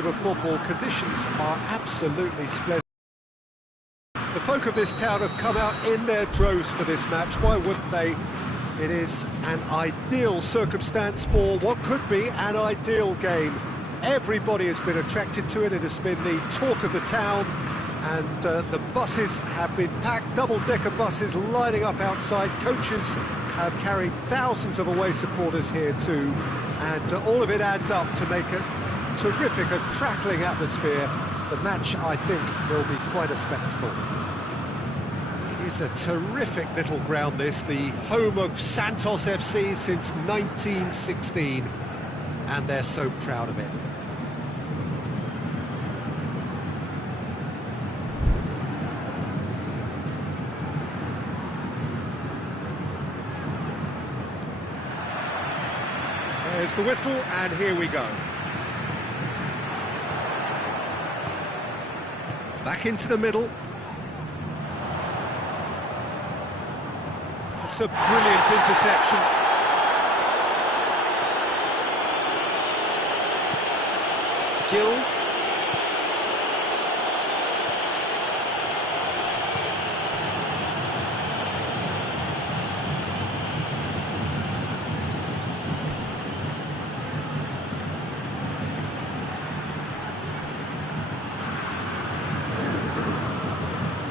game of football. Conditions are absolutely splendid. The folk of this town have come out in their droves for this match. Why wouldn't they? It is an ideal circumstance for what could be an ideal game. Everybody has been attracted to it. It has been the talk of the town, and the buses have been packed, double-decker buses lining up outside. Coaches have carried thousands of away supporters here too, and all of it adds up to make a terrific and crackling atmosphere. The match, I think, will be quite a spectacle. It is a terrific little ground, this, the home of Santos FC since 1916, and they're so proud of it. There's the whistle, and here we go. Back into the middle. It's a brilliant interception. Gill.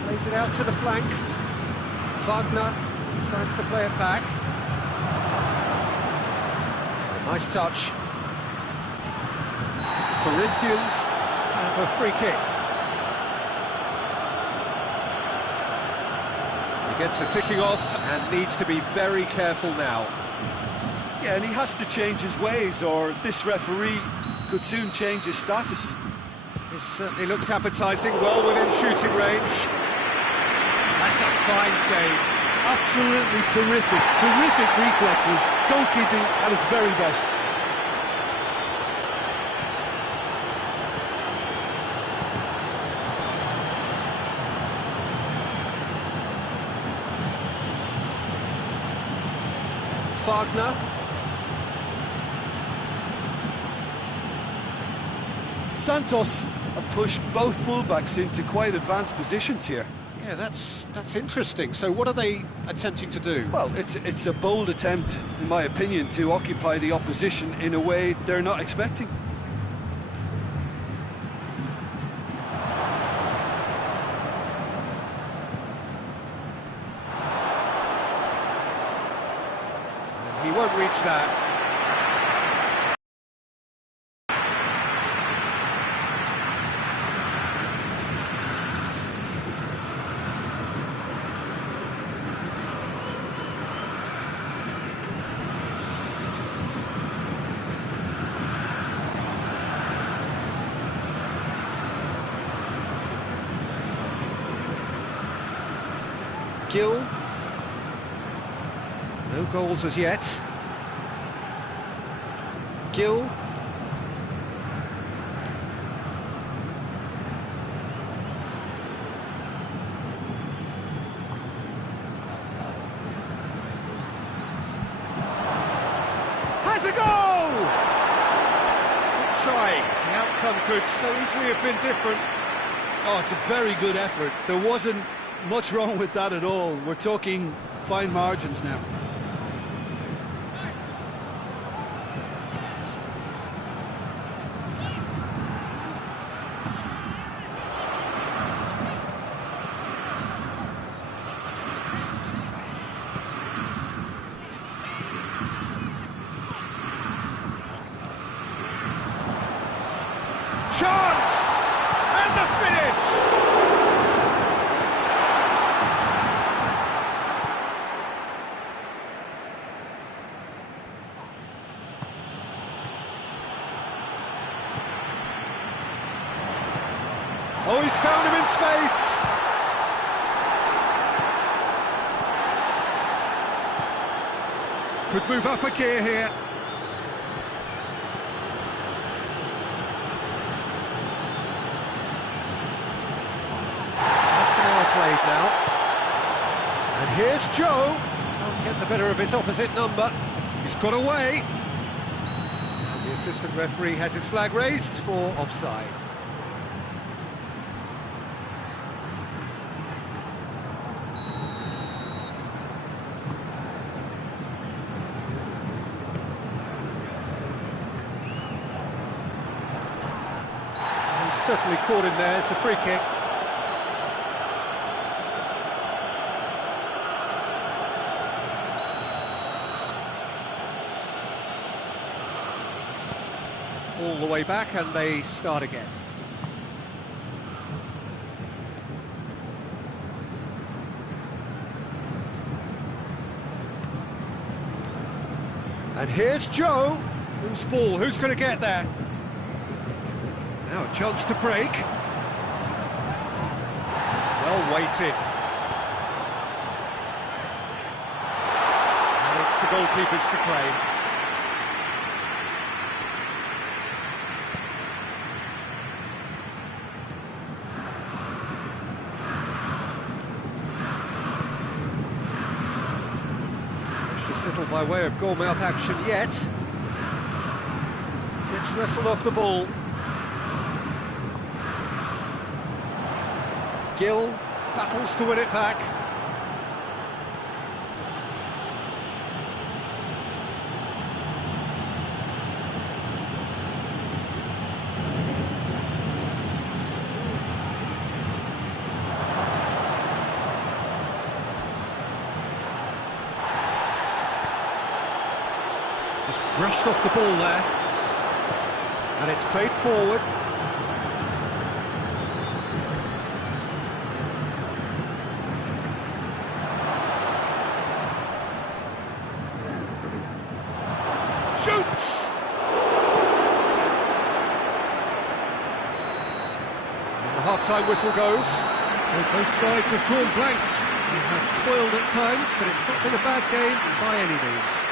Plays it out to the flank. Wagner decides to play it back. A nice touch. Corinthians have a free kick. He gets a ticking off and needs to be very careful now. Yeah, and he has to change his ways, or this referee could soon change his status. This certainly looks appetising, well within shooting range. That's a fine save. Absolutely terrific, terrific reflexes, goalkeeping at its very best. Wagner. Santos have pushed both fullbacks into quite advanced positions here. Yeah, that's interesting. So what are they attempting to do? Well, it's a bold attempt, in my opinion, to occupy the opposition in a way they're not expecting. And he won't reach that. Gill. No goals as yet. Gill. Has a goal! Good try. The outcome could so easily have been different. Oh, it's a very good effort. There wasn't much wrong with that at all. We're talking fine margins now. Chance! And the finish! Oh, he's found him in space! Could move up a gear here. Half an hour played now. And here's Joe. Can't get the better of his opposite number. He's got away. And the assistant referee has his flag raised for offside. He's certainly caught him there. It's a free kick. All the way back, and they start again. And here's Joe. Who's ball? Who's going to get there? Now a chance to break. Well weighted. And it's the goalkeepers to claim. Little by way of goal-mouth action yet. Gets wrestled off the ball. Gill battles to win it back. Just brushed off the ball there, and it's played forward. Shoots! And the half-time whistle goes. Well, both sides have drawn blanks. They have toiled at times, but it's not been a bad game by any means.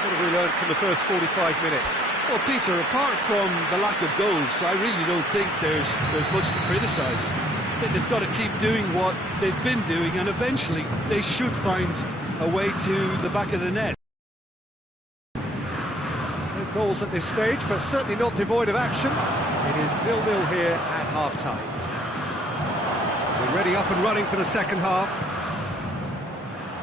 What have we learned from the first 45 minutes? Well, Peter, apart from the lack of goals, I really don't think there's much to criticise. They've got to keep doing what they've been doing, and eventually they should find a way to the back of the net. No goals at this stage, but certainly not devoid of action. It is 0-0 here at half-time. We're ready up and running for the second half.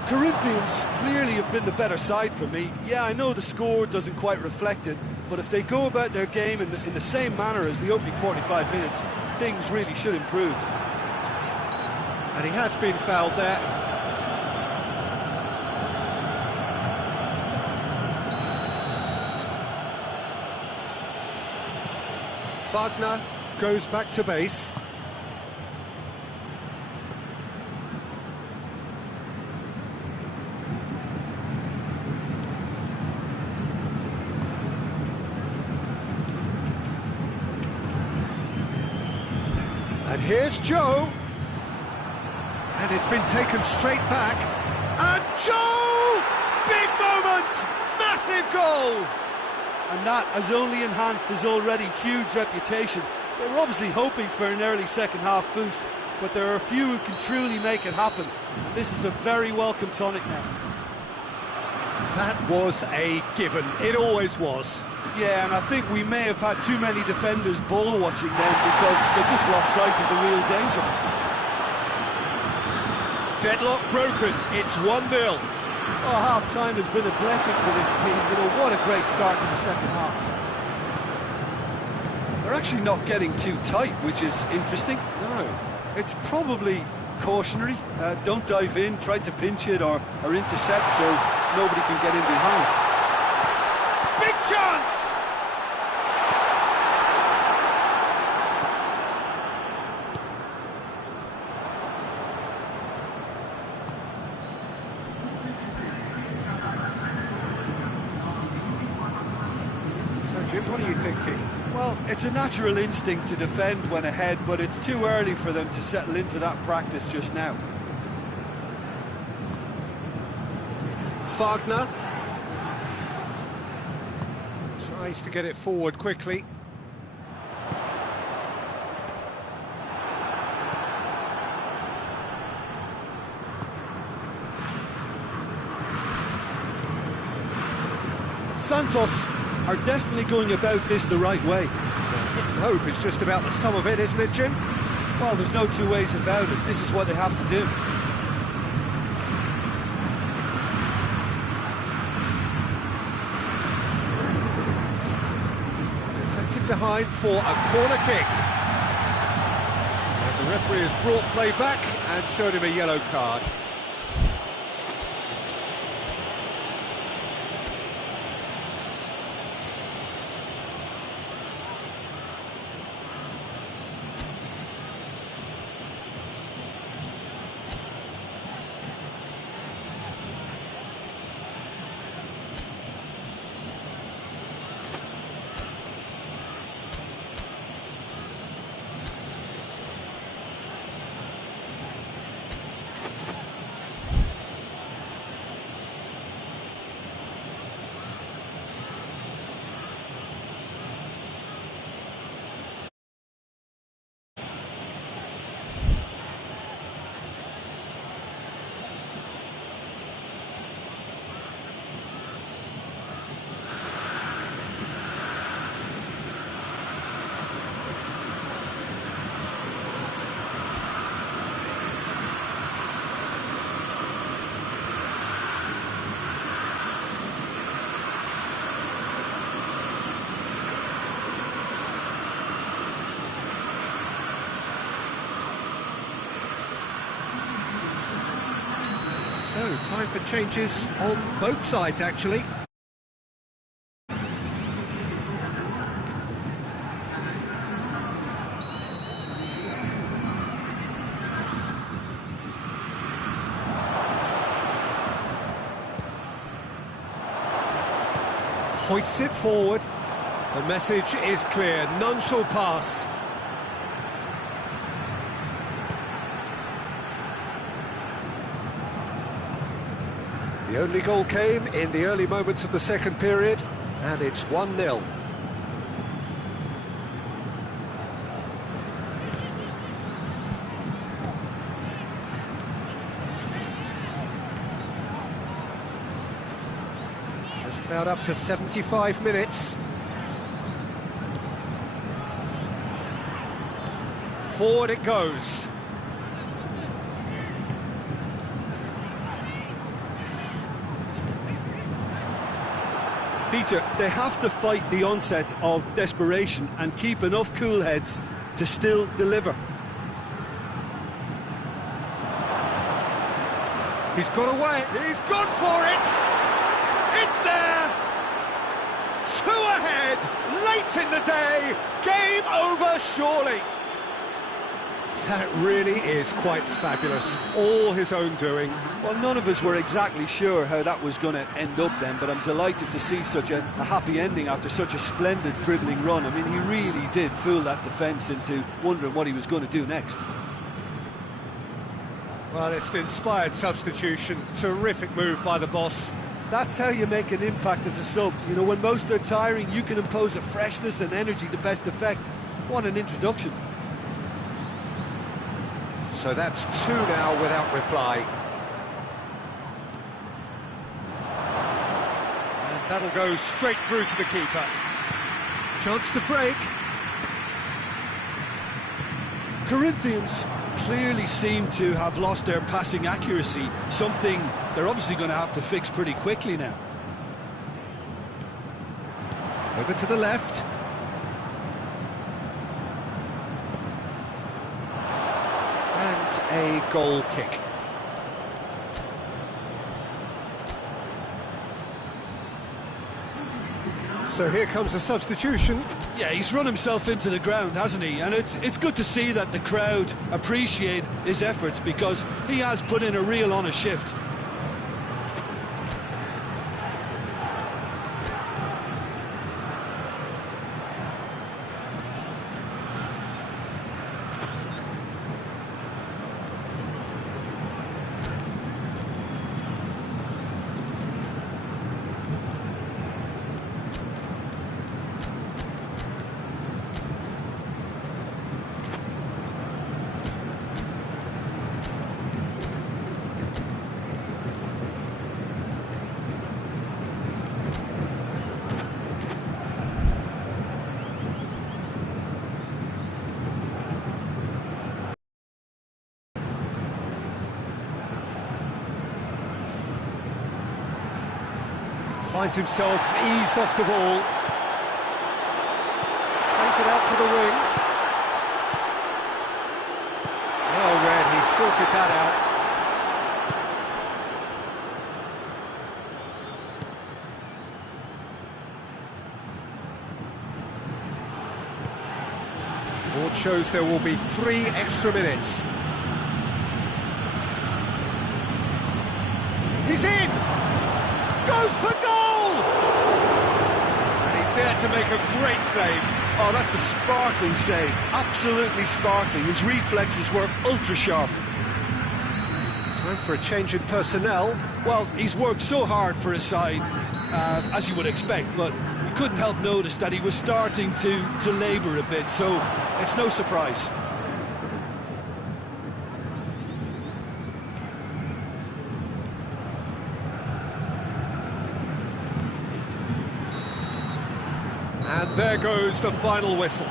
Corinthians clearly have been the better side for me. Yeah, I know the score doesn't quite reflect it, but if they go about their game in the same manner as the opening 45 minutes, things really should improve. And he has been fouled there. Wagner goes back to base. And here's Joe. And it's been taken straight back. And Joe! Big moment! Massive goal! And that has only enhanced his already huge reputation. They were obviously hoping for an early second-half boost, but there are a few who can truly make it happen. And this is a very welcome tonic now. That was a given. It always was. Yeah, and I think we may have had too many defenders ball-watching then because they just lost sight of the real danger. Deadlock broken. It's 1-0. Oh, half-time has been a blessing for this team. You know, what a great start to the second half. They're actually not getting too tight, which is interesting. No. It's probably cautionary. Don't dive in, try to pinch it or intercept so nobody can get in behind. Big chance! So, Jim, what are you thinking? Well, it's a natural instinct to defend when ahead, but it's too early for them to settle into that practice just now. Wagner tries to get it forward quickly. Santos are definitely going about this the right way. Hit and hope is just about the sum of it, isn't it, Jim? Well, there's no two ways about it. This is what they have to do. Deflected behind for a corner kick. And the referee has brought play back and showed him a yellow card. So, time for changes on both sides, actually. Hoists it forward. The message is clear, none shall pass. The only goal came in the early moments of the second period, and it's 1-0. Just about up to 75 minutes. Forward it goes. Peter, they have to fight the onset of desperation and keep enough cool heads to still deliver. He's got away, he's gone for it! It's there! 2 ahead, late in the day, game over surely! That really is quite fabulous, all his own doing. Well, none of us were exactly sure how that was going to end up then, but I'm delighted to see such a happy ending after such a splendid dribbling run. I mean, he really did fool that defence into wondering what he was going to do next. Well, it's an inspired substitution, terrific move by the boss. That's how you make an impact as a sub. You know, when most are tiring, you can impose a freshness and energy to best effect. What an introduction. So that's 2 now without reply. And that'll go straight through to the keeper. Chance to break. Corinthians clearly seem to have lost their passing accuracy, something they're obviously going to have to fix pretty quickly now. Over to the left. And a goal kick. So here comes a substitution. Yeah, he's run himself into the ground, hasn't he? And it's good to see that the crowd appreciate his efforts, because he has put in a real honest shift. Finds himself eased off the ball. Plays it out to the wing. Well read, he sorted that out. Board shows there will be 3 extra minutes. He's in! Goes for goal! And he's there to make a great save. Oh, that's a sparkling save. Absolutely sparkling. His reflexes were ultra-sharp. Time for a change in personnel. Well, he's worked so hard for his side, as you would expect, but you couldn't help notice that he was starting to labour a bit, so it's no surprise. And there goes the final whistle.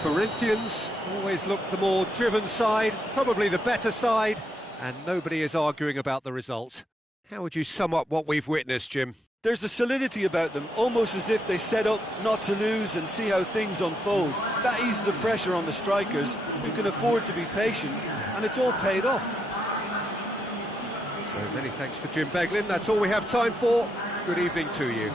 Corinthians always look the more driven side, probably the better side, and nobody is arguing about the result. How would you sum up what we've witnessed, Jim? There's a solidity about them, almost as if they set up not to lose and see how things unfold. That eases the pressure on the strikers, who can afford to be patient, and it's all paid off. So many thanks to Jim Beglin. That's all we have time for. Good evening to you.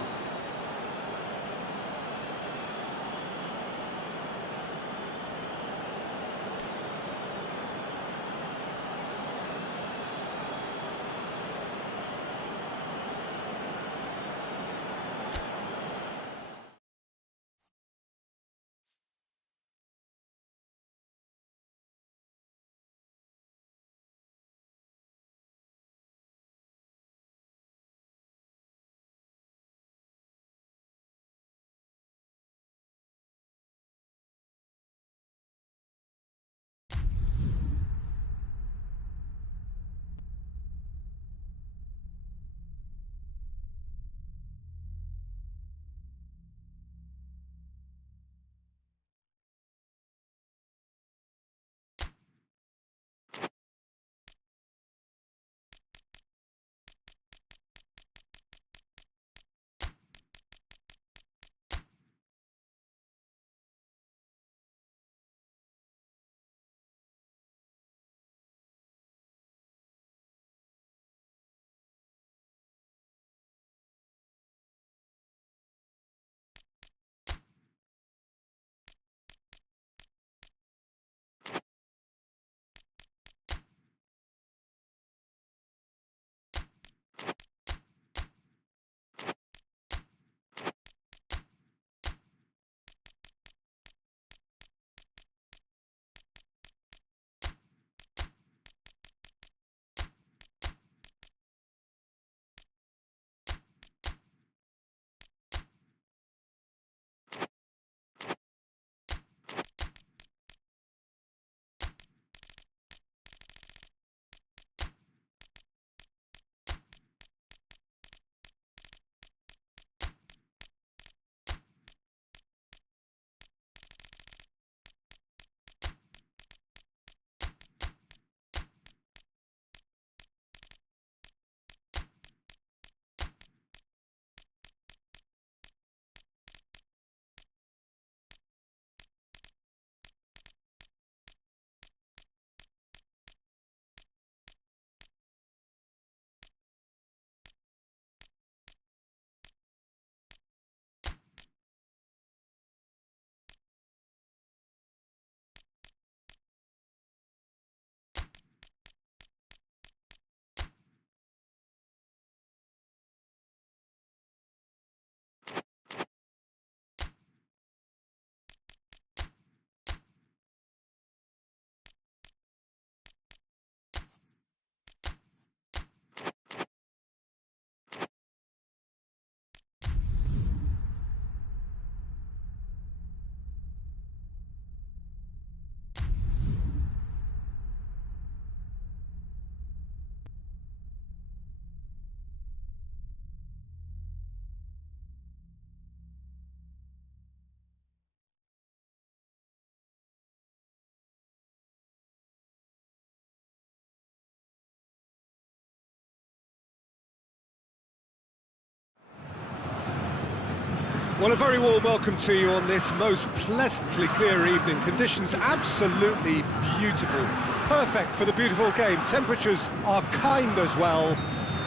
Well, a very warm welcome to you on this most pleasantly clear evening. Conditions absolutely beautiful, perfect for the beautiful game. Temperatures are kind as well,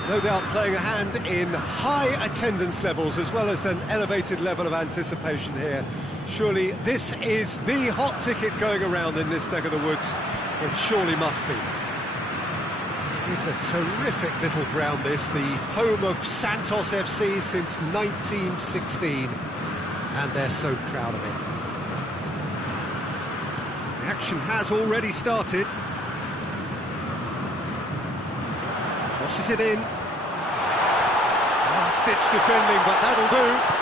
no doubt playing a hand in high attendance levels as well as an elevated level of anticipation here. Surely this is the hot ticket going around in this neck of the woods. It surely must be. It's a terrific little ground, this, the home of Santos FC since 1916, and they're so proud of it. The action has already started. Crosses it in. Last-ditch defending, but that'll do.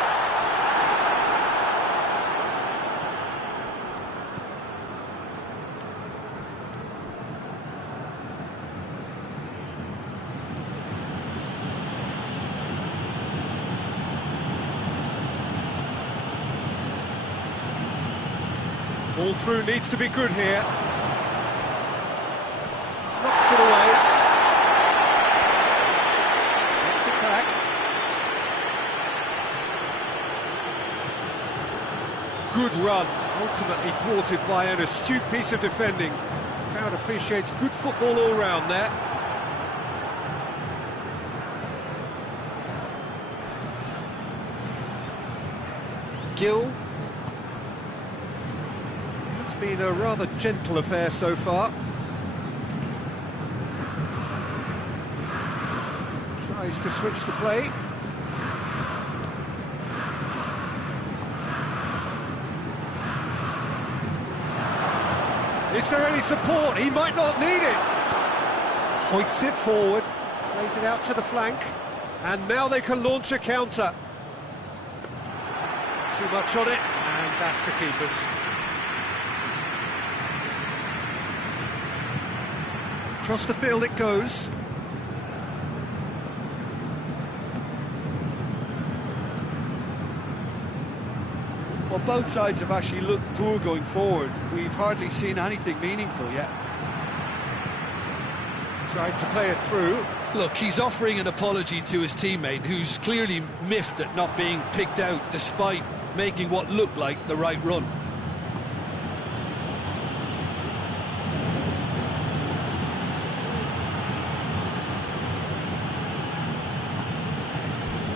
Ball through needs to be good here. Knocks it away. Gets it back. Good run, ultimately thwarted by an astute piece of defending. Crowd appreciates good football all round there. Gill. Been a rather gentle affair so far. Tries to switch the play. Is there any support? He might not need it. Hoists it forward, plays it out to the flank, and now they can launch a counter. Too much on it, and that's the keeper's. Across the field it goes. Well, both sides have actually looked poor going forward. We've hardly seen anything meaningful yet. Tried to play it through. Look, he's offering an apology to his teammate, who's clearly miffed at not being picked out despite making what looked like the right run.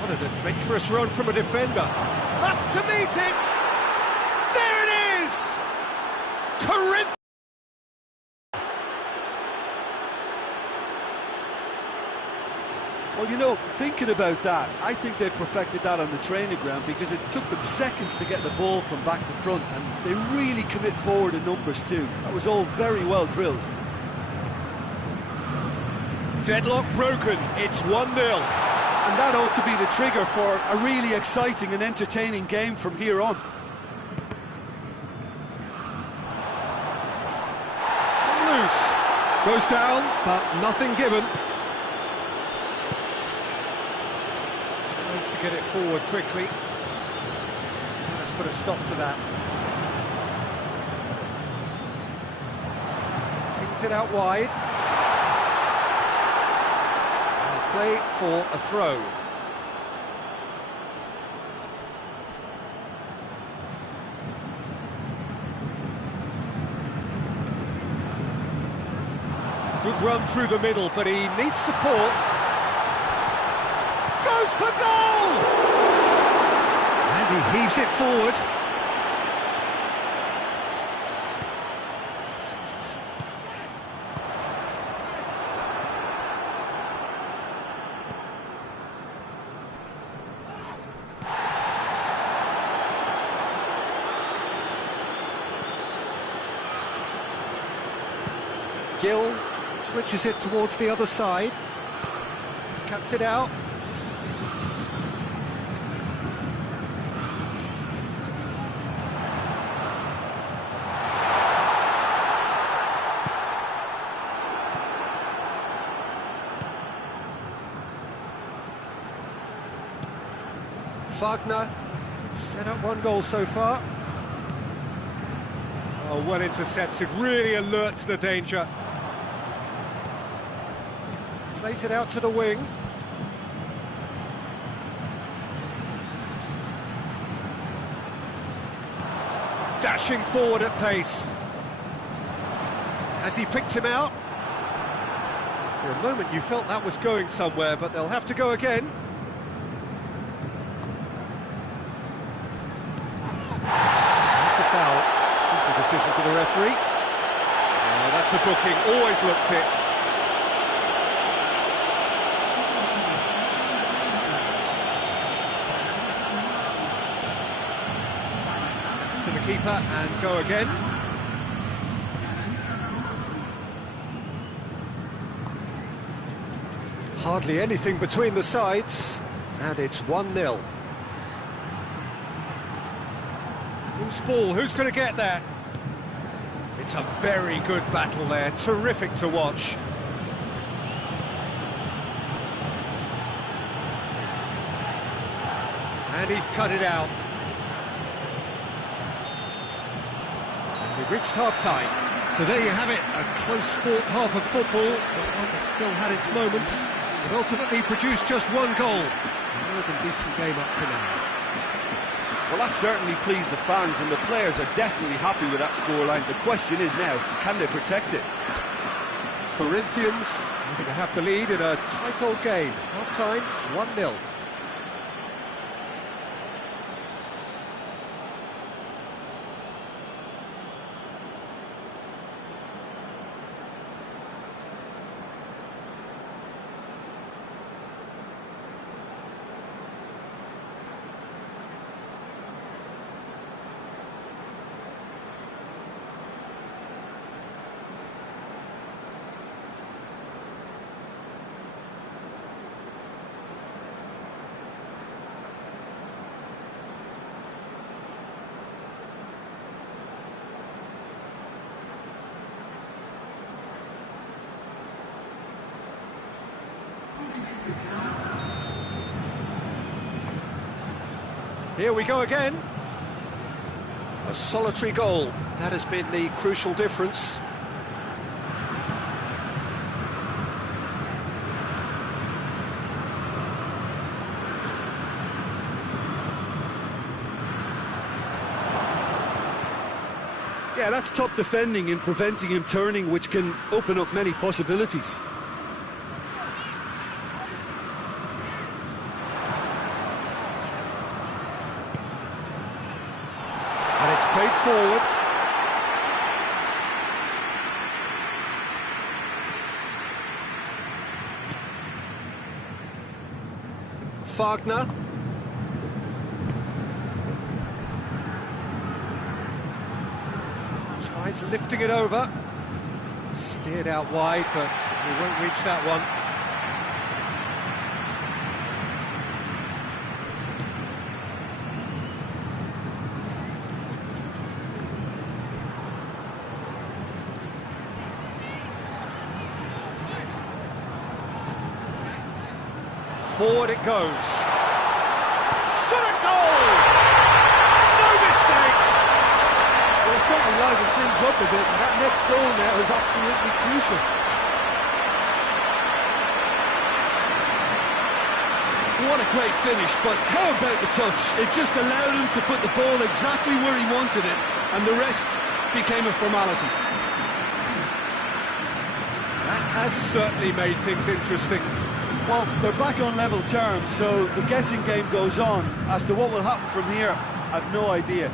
An adventurous run from a defender. Up to meet it! There it is! Corinth! Well, you know, thinking about that, I think they've perfected that on the training ground because it took them seconds to get the ball from back to front, and they really commit forward in numbers too. That was all very well drilled. Deadlock broken, it's 1-0. And that ought to be the trigger for a really exciting and entertaining game from here on. It's come loose. Goes down, but nothing given. Tries to get it forward quickly. Let's put a stop to that. Kings it out wide. Play for a throw. Good run through the middle, but he needs support. Goes for goal! And he heaves it forward. Gill switches it towards the other side, cuts it out. Wagner set up one goal so far. Oh, well intercepted, really alert to the danger. Plays it out to the wing. dashing forward at pace. Has he picked him out? For a moment you felt that was going somewhere, but they'll have to go again. That's a foul. Simple decision for the referee. Oh, that's a booking, always looked it. To the keeper and go again. Hardly anything between the sides, and it's 1-0. Whose ball? Who's going to get that? It's a very good battle there, terrific to watch. And he's cut it out. And we've reached half-time. So there you have it, a close fought half of football, but one that still had its moments. It ultimately produced just one goal. A more than decent game up to now. Well, that certainly pleased the fans, and the players are definitely happy with that scoreline. The question is now, can they protect it? Corinthians are going to have the lead in a tight old game. Half-time, 1-0. Here we go again. A solitary goal. That has been the crucial difference. Yeah, that's top defending and preventing him turning, which can open up many possibilities. And it's played forward. Wagner. Tries lifting it over. Steered out wide, but he won't reach that one. Forward it goes. Shot a goal! No mistake! Well, it certainly livened things up a bit, and that next goal now is absolutely crucial. What a great finish, but how about the touch? It just allowed him to put the ball exactly where he wanted it, and the rest became a formality. That has certainly made things interesting. Well, they're back on level terms, so the guessing game goes on. As to what will happen from here, I've no idea.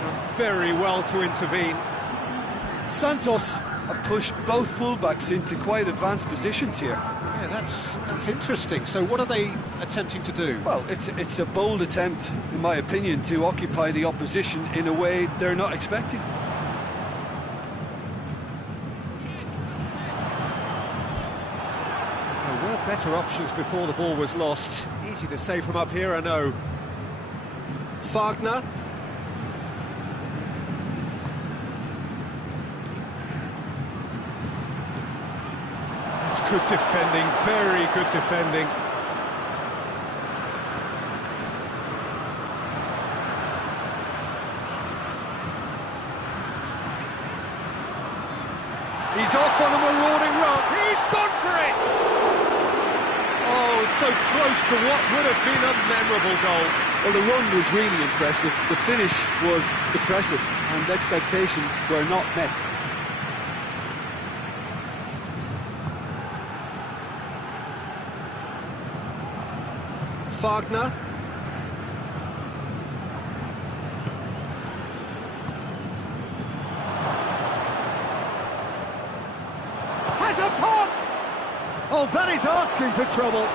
Done very well to intervene. Santos have pushed both fullbacks into quite advanced positions here. Yeah, that's interesting. So what are they attempting to do? Well, it's a bold attempt, in my opinion, to occupy the opposition in a way they're not expecting. There were better options before the ball was lost. Easy to say from up here, I know. Wagner. Good defending, very good defending. He's off on a marauding run. He's gone for it! Oh, so close to what would have been a memorable goal. Well, the run was really impressive. The finish was depressive, and expectations were not met. Wagner. Has a pop! Oh, that is asking for trouble.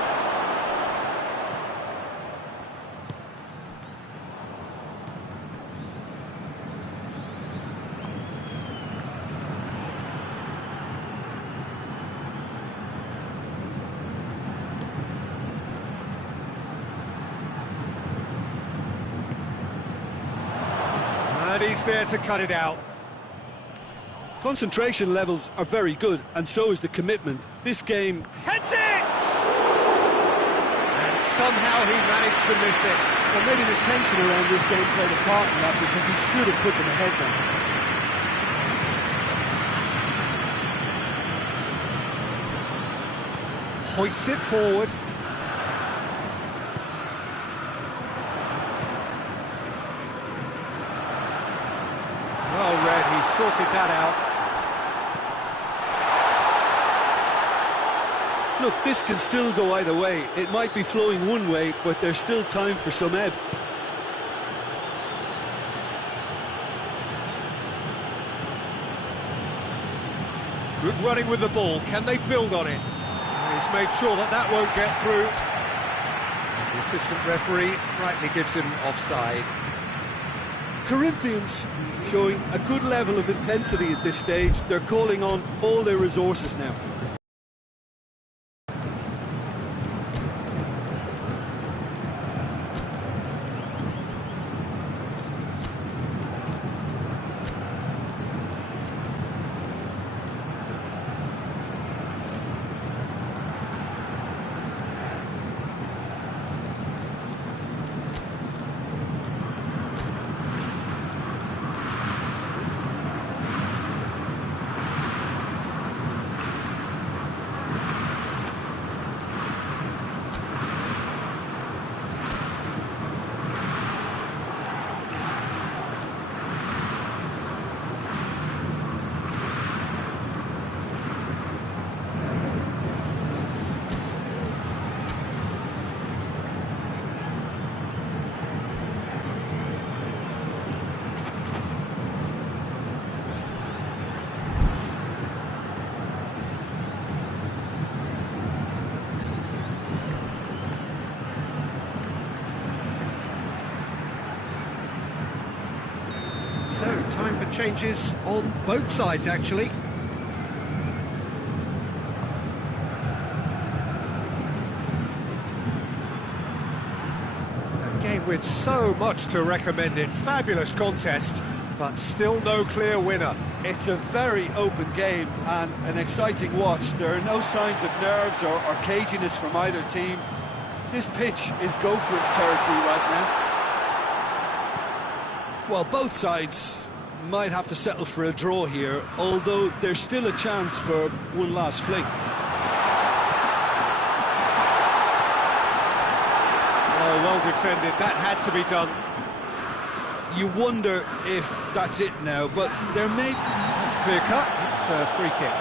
And he's there to cut it out. Concentration levels are very good, and so is the commitment. This game... Heads it! And somehow he managed to miss it. Well, maybe the tension around this game played a part in that, because he should have put them ahead then. Hoists it forward. Well read, he sorted that out. Look, this can still go either way. It might be flowing one way, but there's still time for some ebb. Good running with the ball. Can they build on it? He's made sure that that won't get through. The assistant referee rightly gives him offside. Corinthians showing a good level of intensity at this stage. They're calling on all their resources now. So, time for changes on both sides, actually. A game with so much to recommend it. Fabulous contest, but still no clear winner. It's a very open game and an exciting watch. There are no signs of nerves or caginess from either team. This pitch is go-for-it territory right now. Well, both sides might have to settle for a draw here, although there's still a chance for one last fling. Oh, well defended. That had to be done. You wonder if that's it now, but there may... That's clear cut. It's a free kick.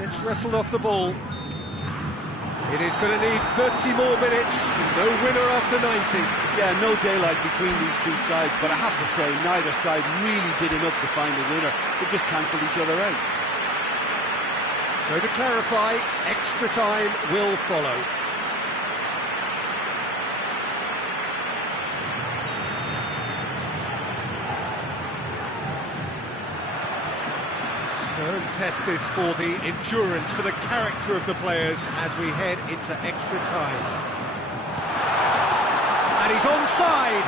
Gets wrestled off the ball. It is going to need 30 more minutes. No winner after 90. Yeah, no daylight between these two sides, but I have to say, neither side really did enough to find a winner. They just cancelled each other out. So to clarify, extra time will follow. Stern test this for the endurance, for the character of the players as we head into extra time. And he's onside!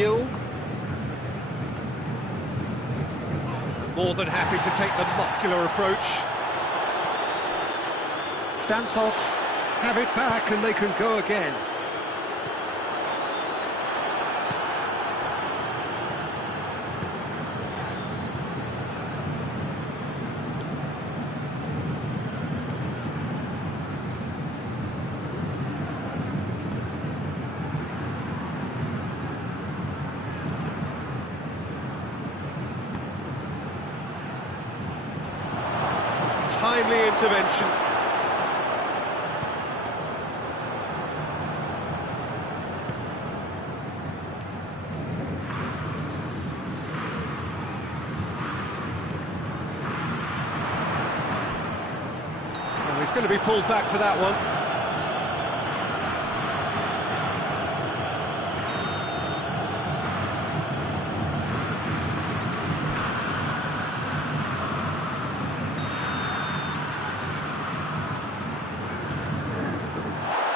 skill. More than happy to take the muscular approach. Santos have it back and they can go again. Timely intervention. Well, he's going to be pulled back for that one.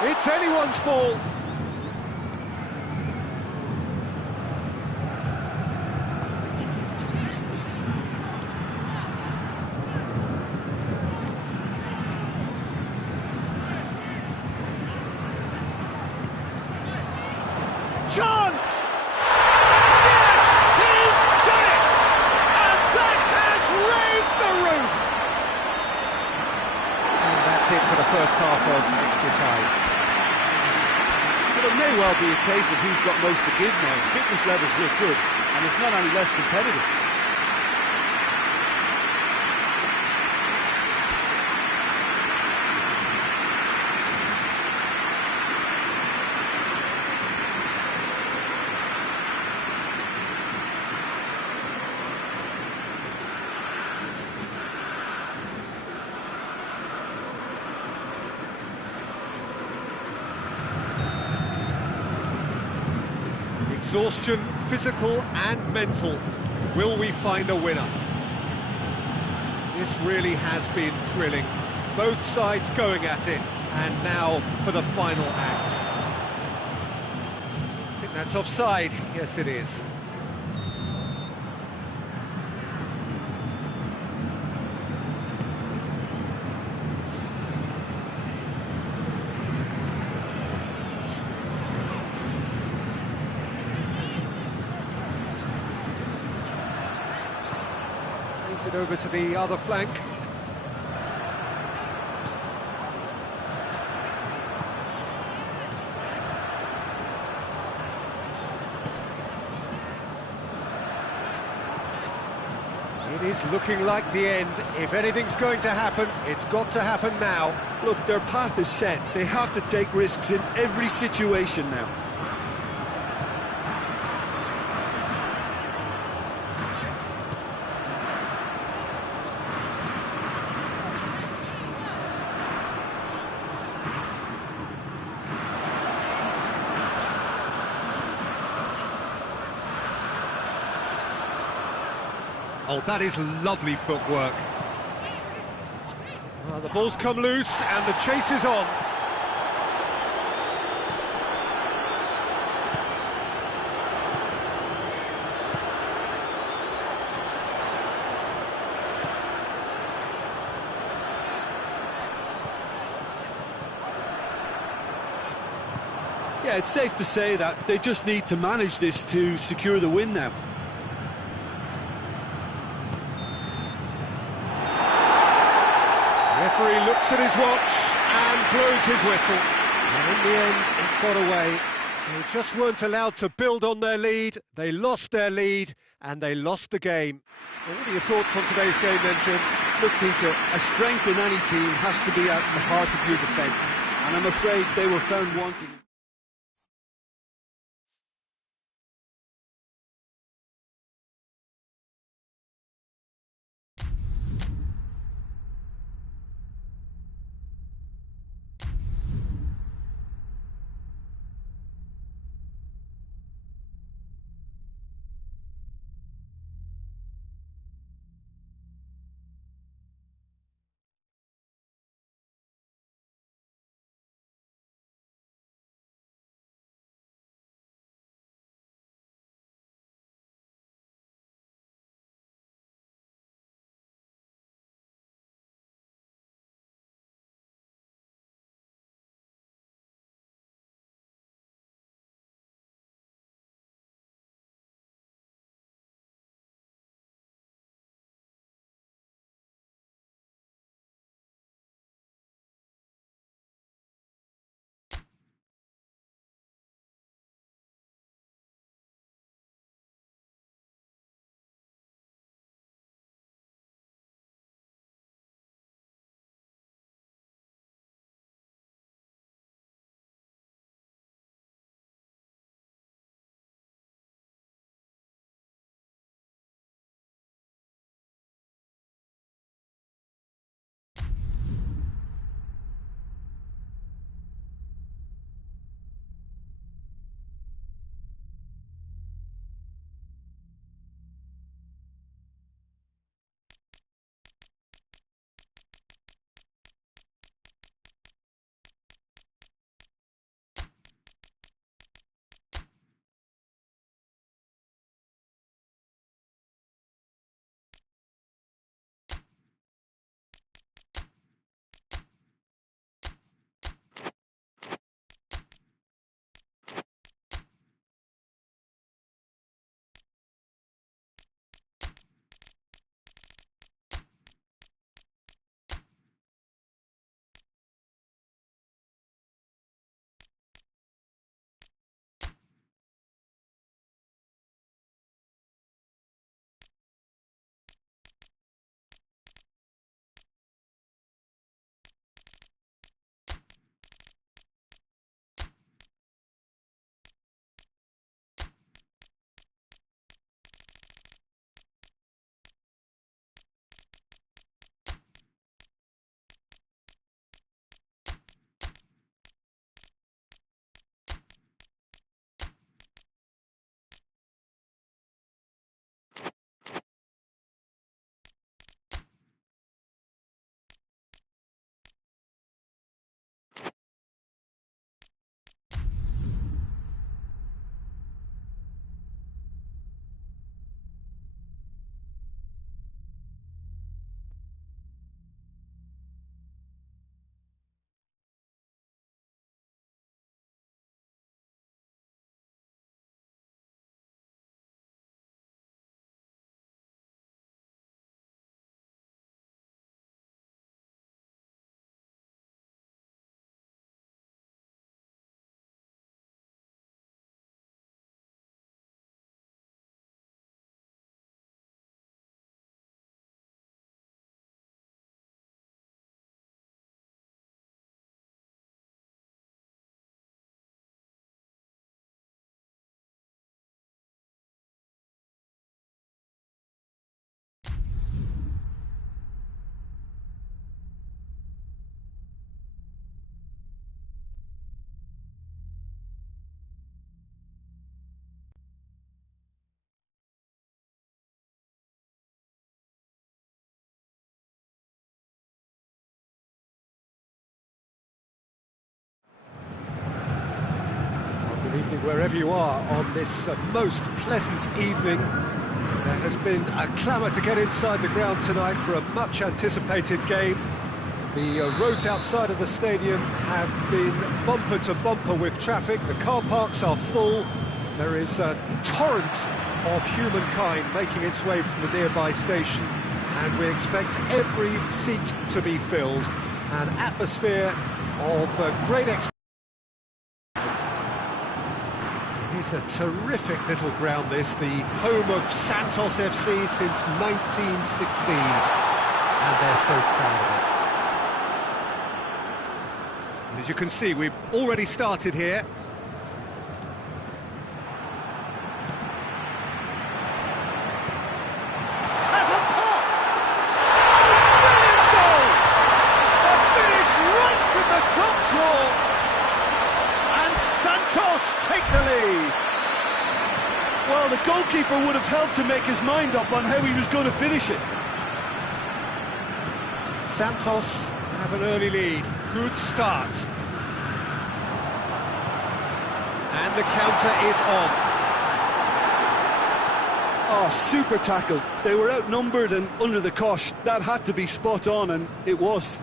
It's anyone's ball. Chance! Yes, he's done it! And that has raised the roof! And that's it for the first half of extra time. But it may well be a case of who's got most to give now. Fitness levels look good, and it's not any less competitive. Exhaustion, physical and mental. Will we find a winner? This really has been thrilling. Both sides going at it. And now for the final act. I think that's offside. Yes, it is. It over to the other flank. It is looking like the end. If anything's going to happen, it's got to happen now. Look, their path is set. They have to take risks in every situation now. Oh, that is lovely footwork. Well, the ball's come loose and the chase is on. Yeah, it's safe to say that they just need to manage this to secure the win now. Referee looks at his watch and blows his whistle. And in the end, it got away. They just weren't allowed to build on their lead. They lost their lead and they lost the game. Well, what are your thoughts on today's game then, Jim? Look, Peter, a strength in any team has to be at the heart of your defence. And I'm afraid they were found wanting. wherever you are on this most pleasant evening. There has been a clamour to get inside the ground tonight for a much-anticipated game. The roads outside of the stadium have been bumper to bumper with traffic. The car parks are full. There is a torrent of humankind making its way from the nearby station, and we expect every seat to be filled. An atmosphere of great expectation. It's a terrific little ground, this, the home of Santos FC since 1916, and they're so proud of it. And as you can see, we've already started here. Has a pop! Brilliant goal! A finish right from the top draw! And Santos take the lead. Well, the goalkeeper would have helped to make his mind up on how he was going to finish it. Santos have an early lead. Good start. And the counter is on. Oh, super tackle. They were outnumbered and under the cosh. That had to be spot on, and it was.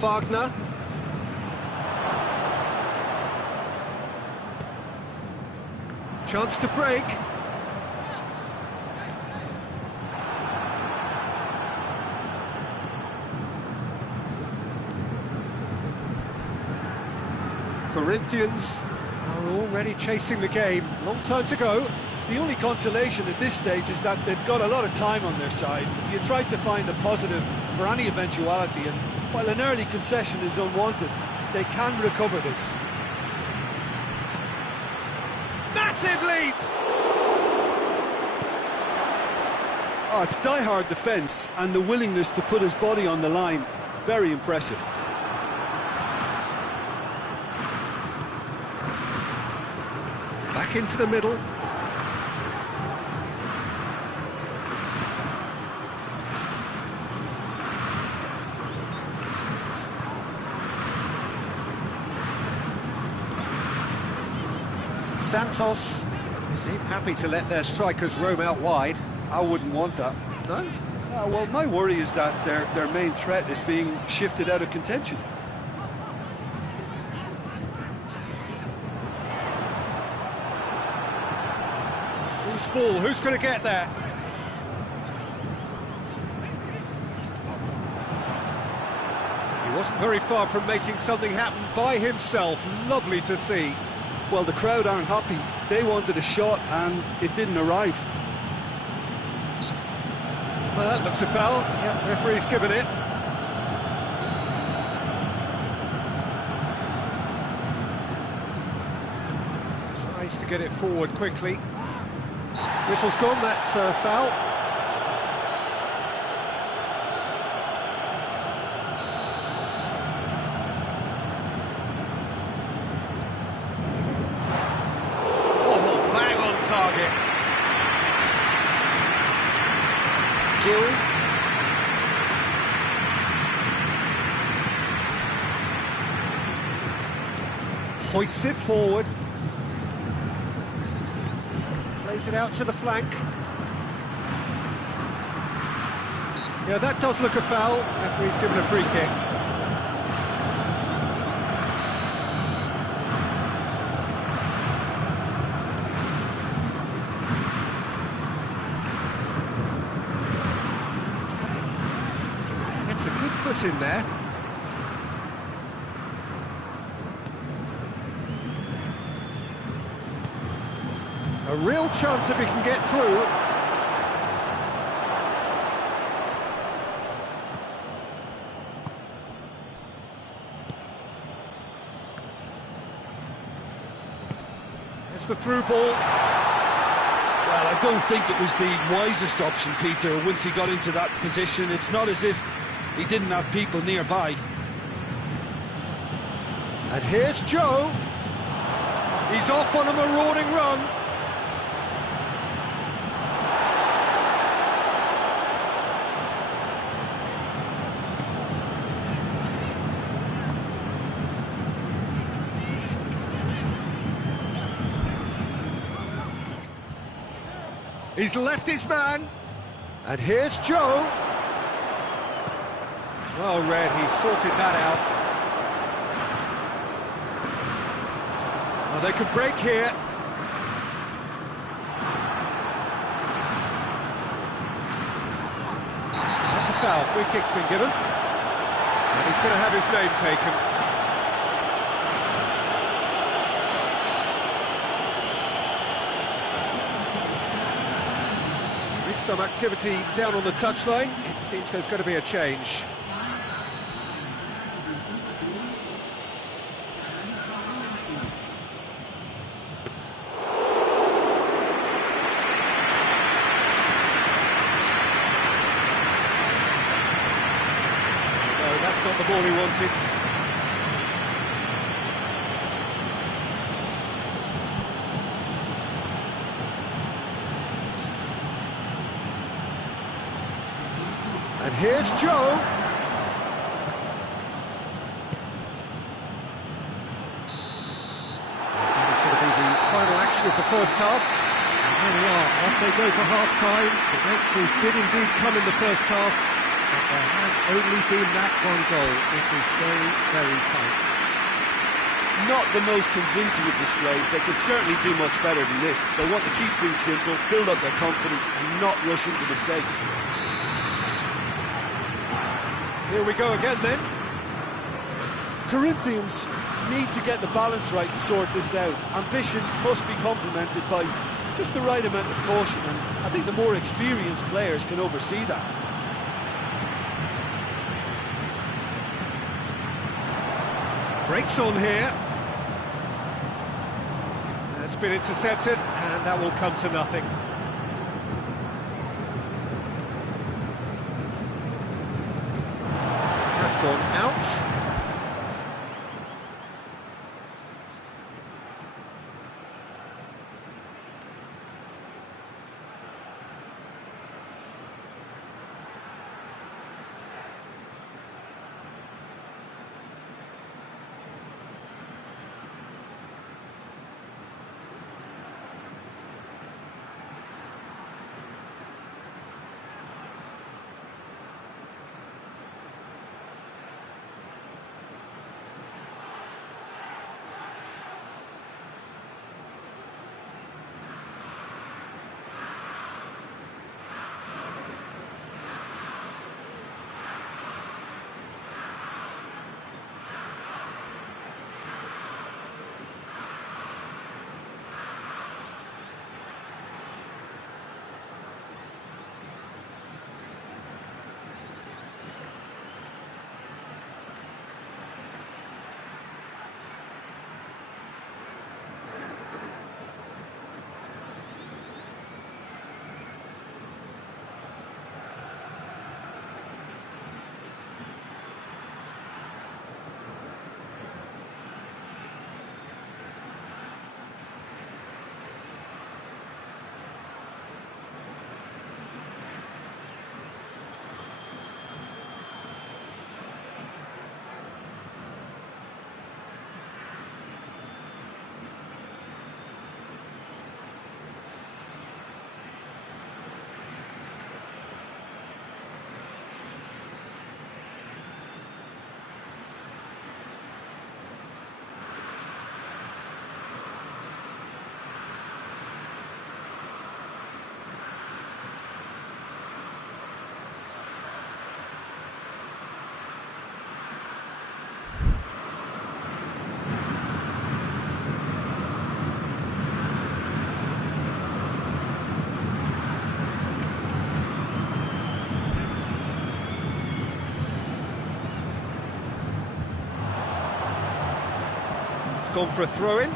Wagner. Chance to break. Corinthians are already chasing the game. Long time to go. The only consolation at this stage is that they've got a lot of time on their side. You try to find a positive for any eventuality, and while an early concession is unwanted, they can recover this. Massive leap! Oh, it's die-hard defence and the willingness to put his body on the line. Very impressive. Back into the middle. Santos seem happy to let their strikers roam out wide. I wouldn't want that. No? Well, my worry is that their main threat is being shifted out of contention. Loose ball, who's going to get there? He wasn't very far from making something happen by himself. Lovely to see. Well, the crowd aren't happy. They wanted a shot and it didn't arrive. Well, that looks a foul. Yep, referee's given it. Tries to get it forward quickly. Whistle's gone, that's foul. Oh, bang on target. Gill. Hoists it forward. Plays it out to the flank. Yeah, that does look a foul. Referee's given a free kick. It's a good foot in there. A real chance if he can get through. It's the through ball. Well, I don't think it was the wisest option, Peter, once he got into that position. It's not as if he didn't have people nearby. And here's Joe. He's off on a marauding run. He's left his man. And here's Joe. Well read, he sorted that out. Well, they can break here. That's a foul, free kick's been given. And he's going to have his name taken. Some activity down on the touchline. It seems there's going to be a change. No, that's not the ball he wanted. And here's Joe. That is going to be the final action of the first half. And there we are, off they go for half-time. The breakthrough did indeed come in the first half, but there has only been that one goal. It is very, very tight. Not the most convincing of displays. They could certainly do much better than this. They want to keep things simple, build up their confidence and not rush into mistakes. Here we go again then. Corinthians need to get the balance right to sort this out. Ambition must be complemented by just the right amount of caution, and I think the more experienced players can oversee that. Breaks on here. That's been intercepted, and that will come to nothing. Has gone out. Gone for a throw-in.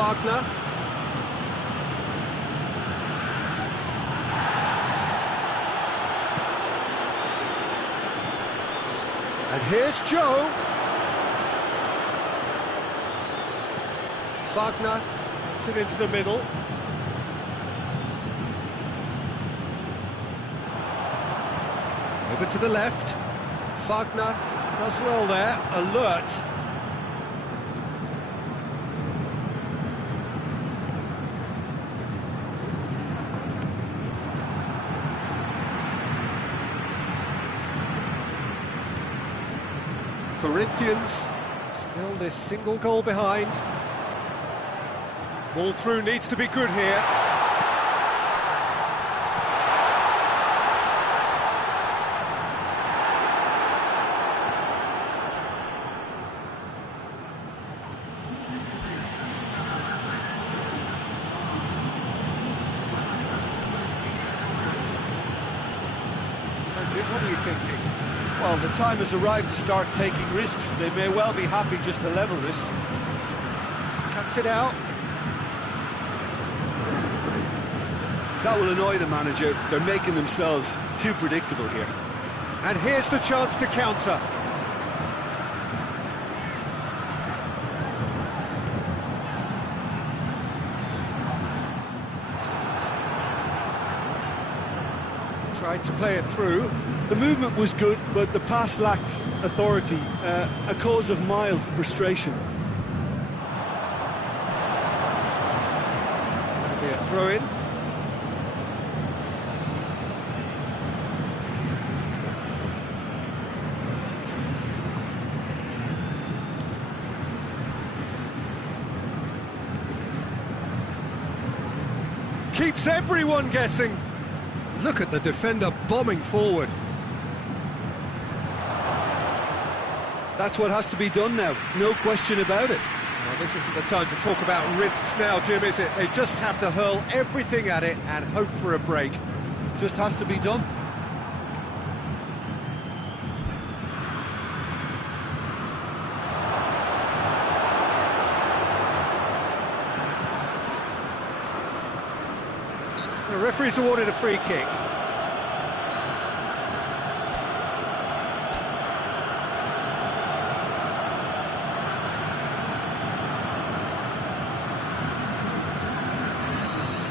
Wagner. And here's Joe. Wagner gets it into the middle. Over to the left. Wagner does well there, alert. Corinthians still this single goal behind. Ball through needs to be good here. So Jim, what are you thinking? Well, the time has arrived to start taking risks. They may well be happy just to level this. Cuts it out. That will annoy the manager. They're making themselves too predictable here. And here's the chance to counter. Tried to play it through. The movement was good, but the pass lacked authority, a cause of mild frustration. That'll be a throw-in. Keeps everyone guessing. Look at the defender bombing forward. That's what has to be done now, no question about it. Well, this isn't the time to talk about risks now, Jim, is it? They just have to hurl everything at it and hope for a break. Just has to be done. The referee's awarded a free kick.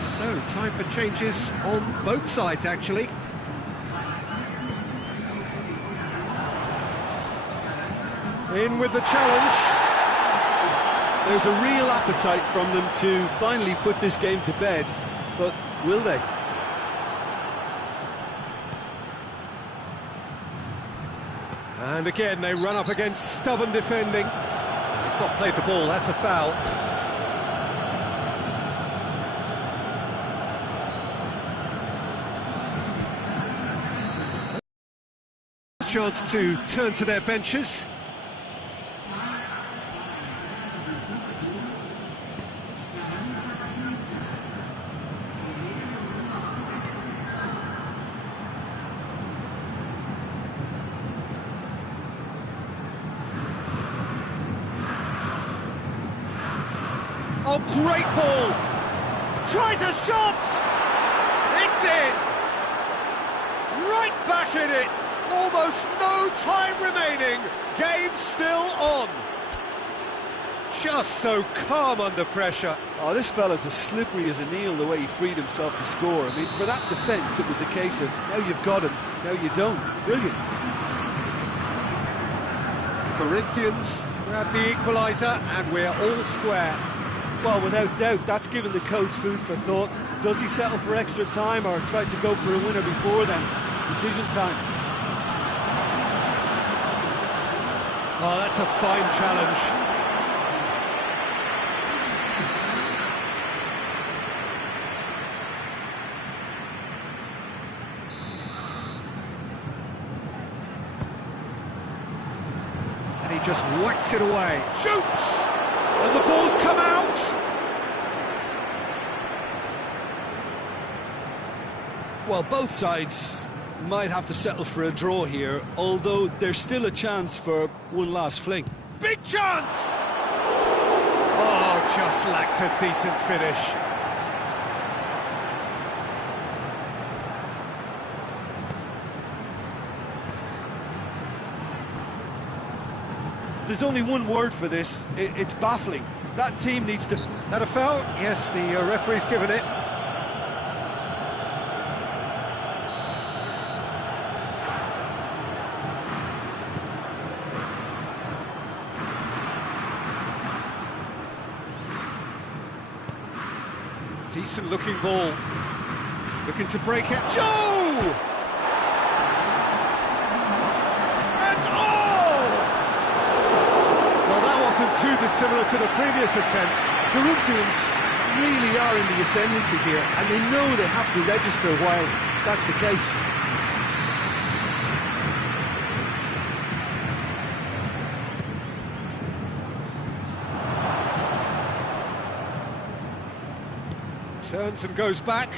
So, time for changes on both sides, actually. In with the challenge. There's a real appetite from them to finally put this game to bed, but will they? And again, they run up against stubborn defending. He's not played the ball, that's a foul. Chance to turn to their benches. Oh, great ball! Tries a shot! It's in! Right back in it! Almost no time remaining. Game still on. Just so calm under pressure. Oh, this fella's as slippery as an eel the way he freed himself to score. I mean, for that defence, it was a case of, now you've got him, now you don't. Brilliant. Corinthians grab the equaliser, and we're all square. Well, without doubt, that's given the coach food for thought. Does he settle for extra time or try to go for a winner before then? Decision time. Oh, that's a fine challenge. And he just whacks it away. Shoots! And the ball's come out! Well, both sides might have to settle for a draw here, although there's still a chance for one last fling. Big chance! Oh, just lacked a decent finish. There's only one word for this, it's baffling. That team needs to... That a foul? Yes, the referee's given it. Decent looking ball. Looking to break it. Joe! And oh! Well, that wasn't too dissimilar to the previous attempt. Corinthians really are in the ascendancy here, and they know they have to register while that's the case. Turns and goes back.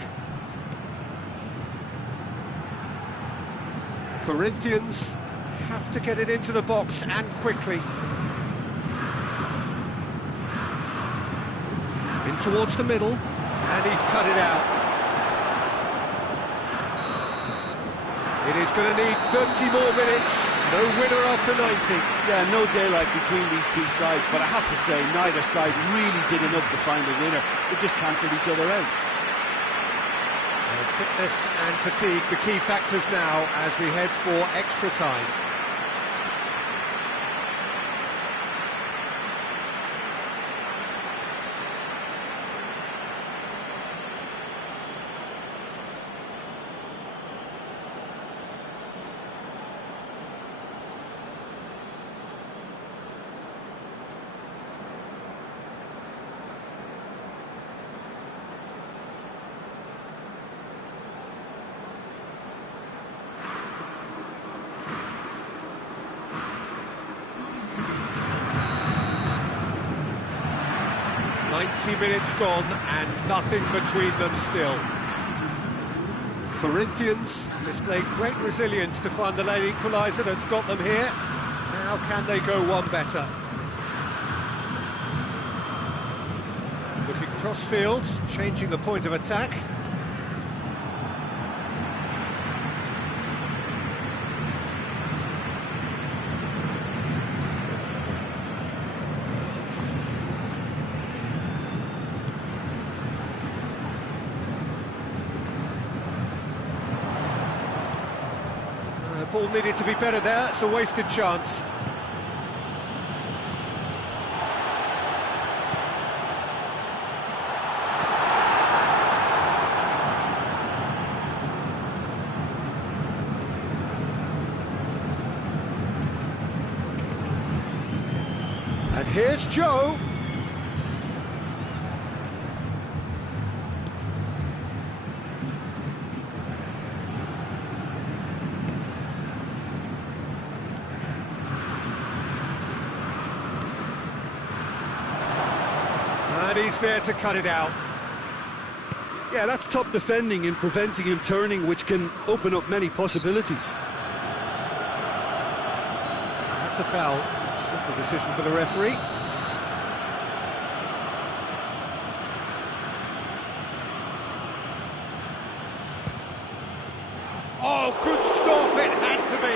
Corinthians have to get it into the box and quickly. In towards the middle, and he's cut it out. It is going to need 30 more minutes. No winner after 90. Yeah, no daylight between these two sides, but I have to say, neither side really did enough to find a winner. They just cancelled each other out. Fitness and fatigue, the key factors now as we head for extra time. Minutes gone and nothing between them still. Corinthians displayed great resilience to find the late equaliser that's got them here. Now can they go one better? Looking cross-field, changing the point of attack. Ball needed to be better there, it's a wasted chance. And here's Joe. And he's there to cut it out. Yeah, that's top defending and preventing him turning, which can open up many possibilities. That's a foul. Simple decision for the referee. Oh, good stop, it had to be.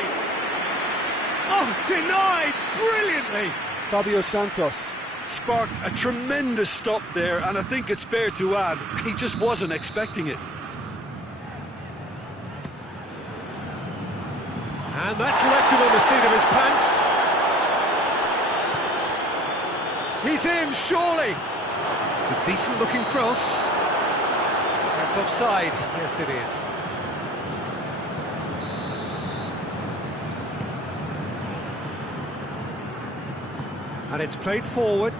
Oh, denied brilliantly. Fabio Santos sparked a tremendous stop there, and I think it's fair to add, he just wasn't expecting it. And that's left him on the seat of his pants. He's in, surely. It's a decent-looking cross. That's offside. Yes, it is. And it's played forward.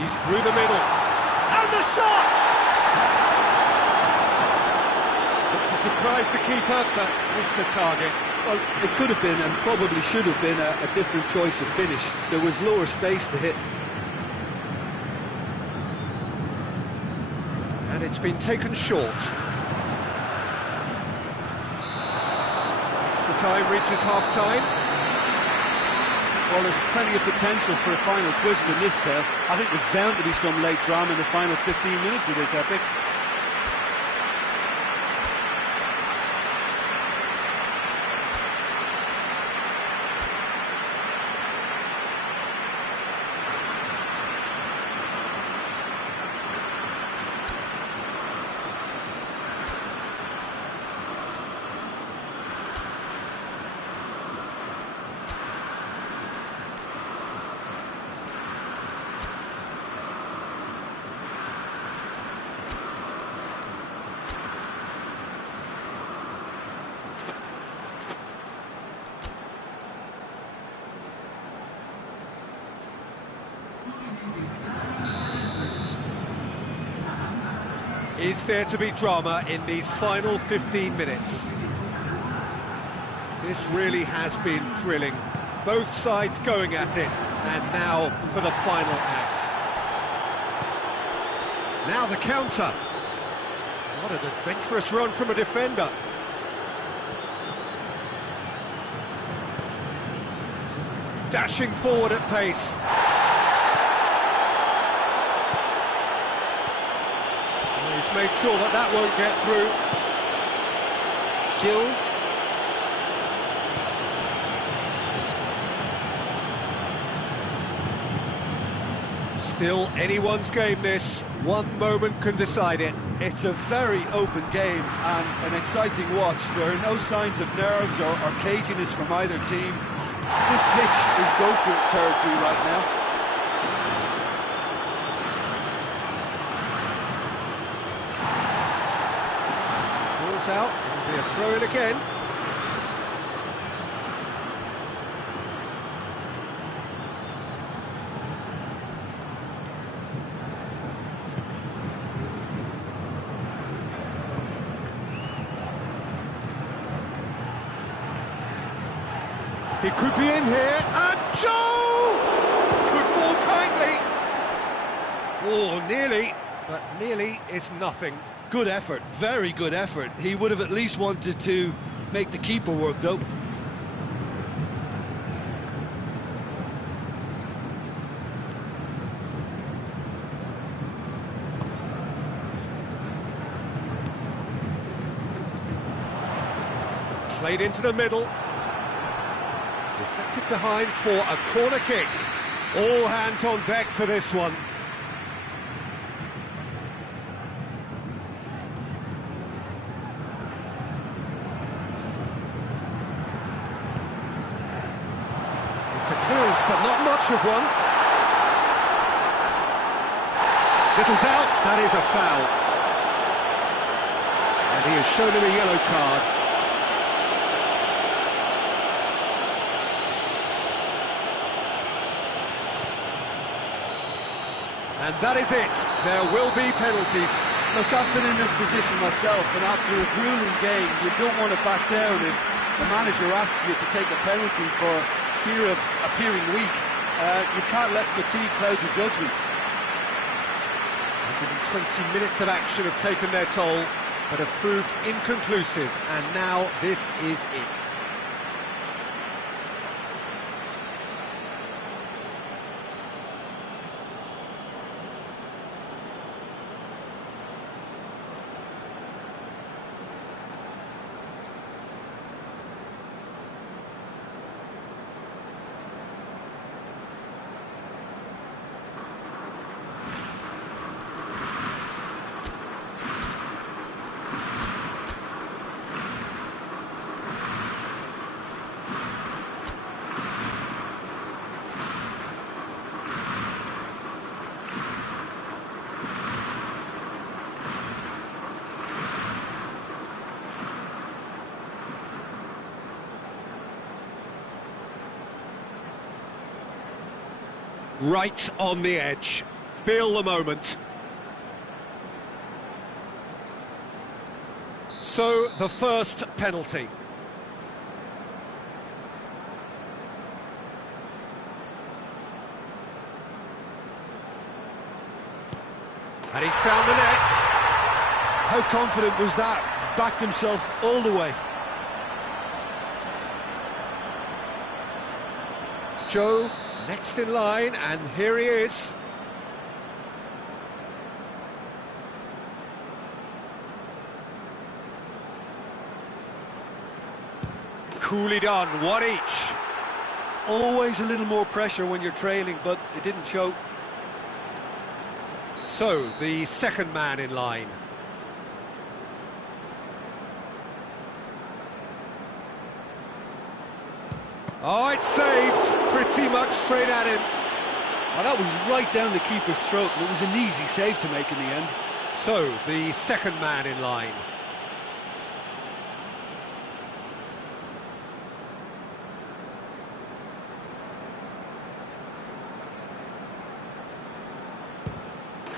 He's through the middle. And the shot! Looked to surprise the keeper, but missed the target. Well, it could have been, and probably should have been, a different choice of finish. There was lower space to hit. And it's been taken short. Extra time reaches half-time. Well, there's plenty of potential for a final twist in this tale. I think there's bound to be some late drama in the final 15 minutes of this epic. Is there to be drama in these final 15 minutes? This really has been thrilling. Both sides going at it, and now for the final act. Now the counter. What an adventurous run from a defender. Dashing forward at pace. He's made sure that that won't get through. Gill. Still anyone's game this. One moment can decide it. It's a very open game and an exciting watch. There are no signs of nerves or caginess from either team. This pitch is go-for-it territory right now. Out, it'll be a throw-in again. He could be in here, and Joe could fall kindly. Oh, nearly, but nearly is nothing. Good effort, very good effort. He would have at least wanted to make the keeper work, though. Played into the middle. Deflected behind for a corner kick. All hands on deck for this one. It's a clearance, but not much of one. Little doubt, that is a foul. And he has shown him a yellow card. And that is it. There will be penalties. Look, I've been in this position myself, and after a grueling game, you don't want to back down if the manager asks you to take a penalty for fear of appearing weak. You can't let fatigue cloud your judgment. 120 minutes of action have taken their toll, but have proved inconclusive, and now this is it. Right on the edge. Feel the moment. So, the first penalty. And he's found the net. How confident was that? Backed himself all the way. Joe, next in line, and here he is. Coolly done, one each. Always a little more pressure when you're trailing, but it didn't show. So, the second man in line. Oh, it's saved, pretty much straight at him. Well, that was right down the keeper's throat, and it was an easy save to make in the end. So, the second man in line.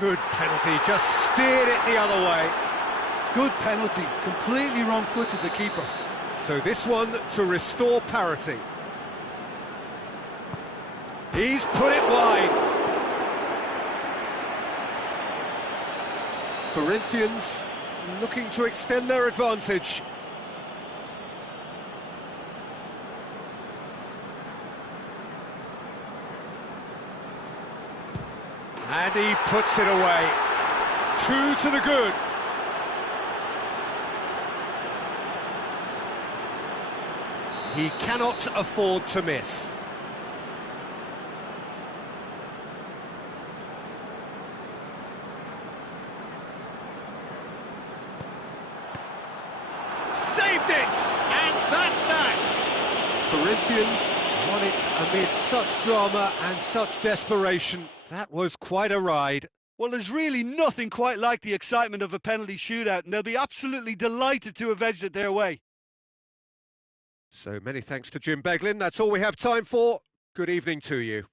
Good penalty, just steered it the other way. Good penalty, completely wrong-footed the keeper. So this one to restore parity. He's put it wide. Corinthians looking to extend their advantage. And he puts it away. 2 to the good. He cannot afford to miss. Saved it! And that's that! Corinthians won it amid such drama and such desperation. That was quite a ride. Well, there's really nothing quite like the excitement of a penalty shootout, and they'll be absolutely delighted to have edged it their way. So many thanks to Jim Beglin. That's all we have time for. Good evening to you.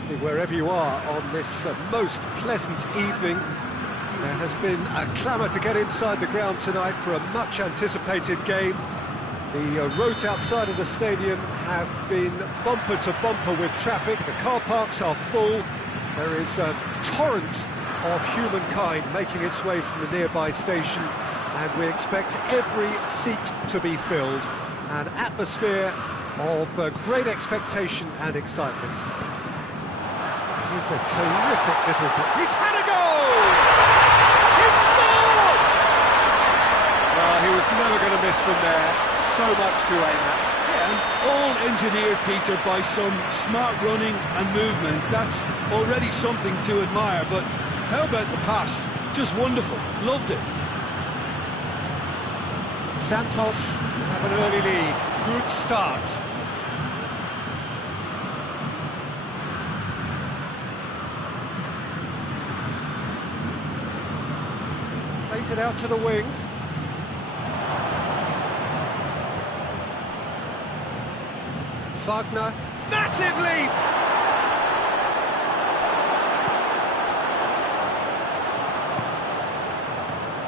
evening, wherever you are on this most pleasant evening. There has been a clamour to get inside the ground tonight for a much-anticipated game. The roads outside of the stadium have been bumper to bumper with traffic. The car parks are full. There is a torrent of humankind making its way from the nearby station, and we expect every seat to be filled. An atmosphere of great expectation and excitement. Here's a terrific little bit. He's had a goal! He's scored! Well, he was never going to miss from there. So much to aim at. Yeah, and all engineered, Peter, by some smart running and movement. That's already something to admire, but how about the pass? Just wonderful. Loved it. Santos have an early lead. Good start. Plays it out to the wing. Wagner, massive leap!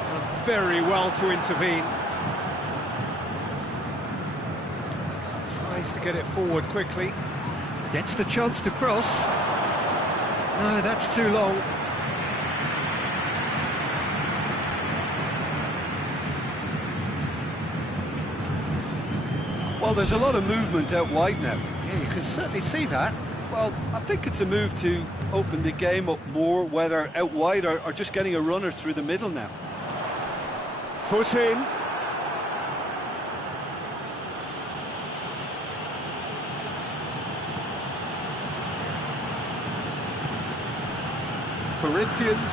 Done very well to intervene. Tries to get it forward quickly. Gets the chance to cross. No, that's too long. Well, there's a lot of movement out wide now. Yeah, you can certainly see that. Well, I think it's a move to open the game up more, whether out wide or just getting a runner through the middle now. Foot in. Corinthians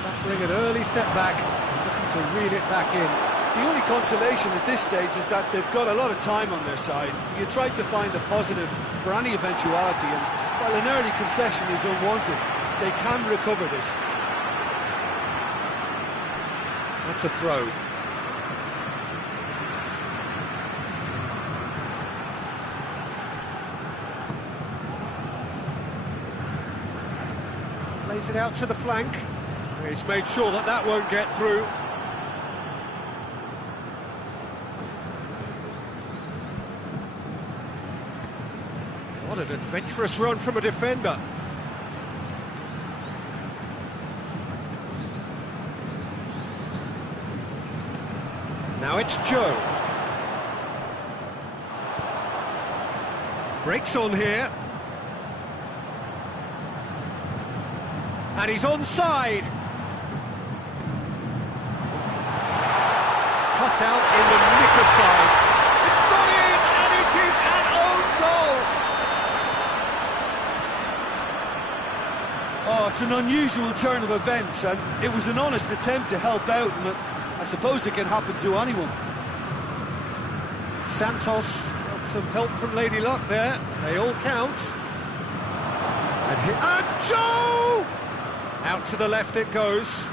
suffering an early setback, looking to reel it back in. The only consolation at this stage is that they've got a lot of time on their side. You try to find a positive for any eventuality, and while an early concession is unwanted, they can recover this. That's a throw. Plays it out to the flank. He's made sure that that won't get through. What an adventurous run from a defender. Now it's Joe. Breaks on here. And he's onside. Cut out in the nick of time. It's gone in, and it is an own goal. Oh, it's an unusual turn of events, and it was an honest attempt to help out, and I suppose it can happen to anyone. Santos got some help from Lady Luck there. They all count. And Joe! Out to the left it goes.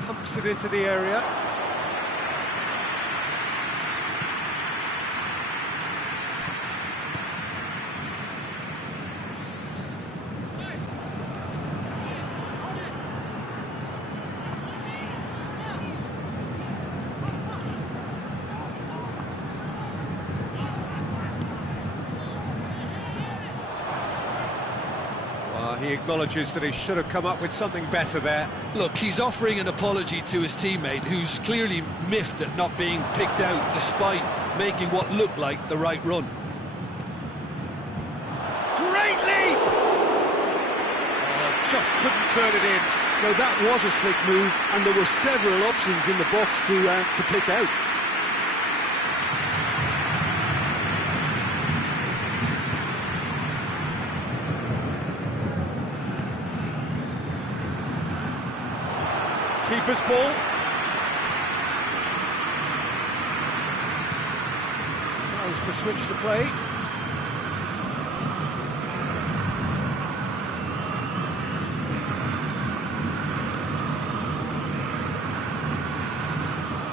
Pumps it into the area. He acknowledges that he should have come up with something better there. Look, he's offering an apology to his teammate, who's clearly miffed at not being picked out despite making what looked like the right run. Great leap! Just couldn't turn it in. Now that was a slick move, and there were several options in the box to pick out. Keeper's ball. Tries to switch the play.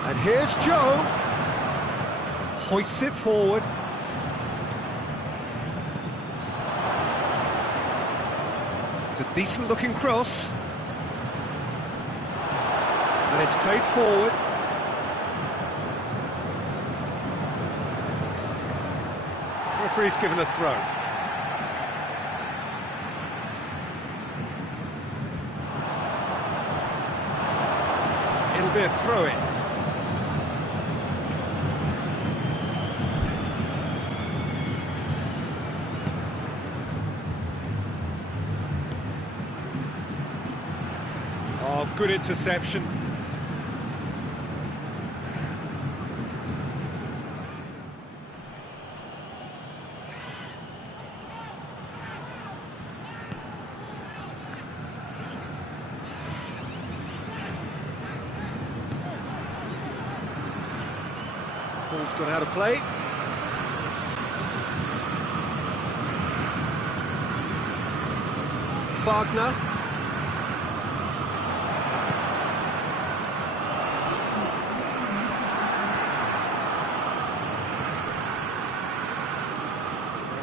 And here's Joe. Hoists it forward. It's a decent looking cross. And it's played forward. Referee's given a throw. It'll be a throw-in. Oh, good interception. Ball's gone out of play. Wagner.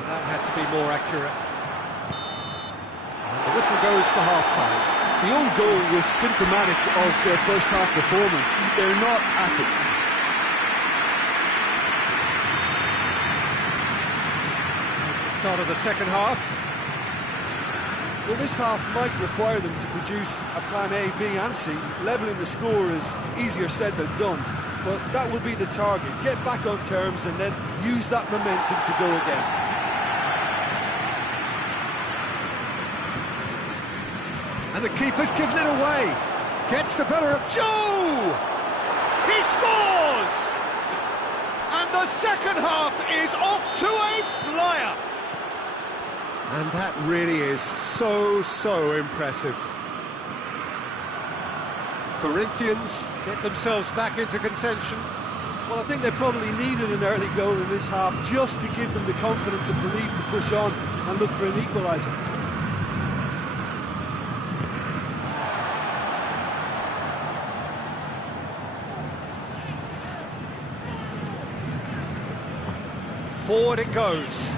That had to be more accurate. And the whistle goes for half-time. The own goal was symptomatic of their first half performance. They're not at it. Start of the second half. Well, this half might require them to produce a plan A, B and C. Levelling the score is easier said than done, but that will be the target. Get back on terms and then use that momentum to go again. And the keeper's given it away. Gets the better of Joe! He scores! And the second half is off to a flyer. And that really is so impressive. Corinthians get themselves back into contention. Well, I think they probably needed an early goal in this half just to give them the confidence and belief to push on and look for an equaliser. Forward it goes.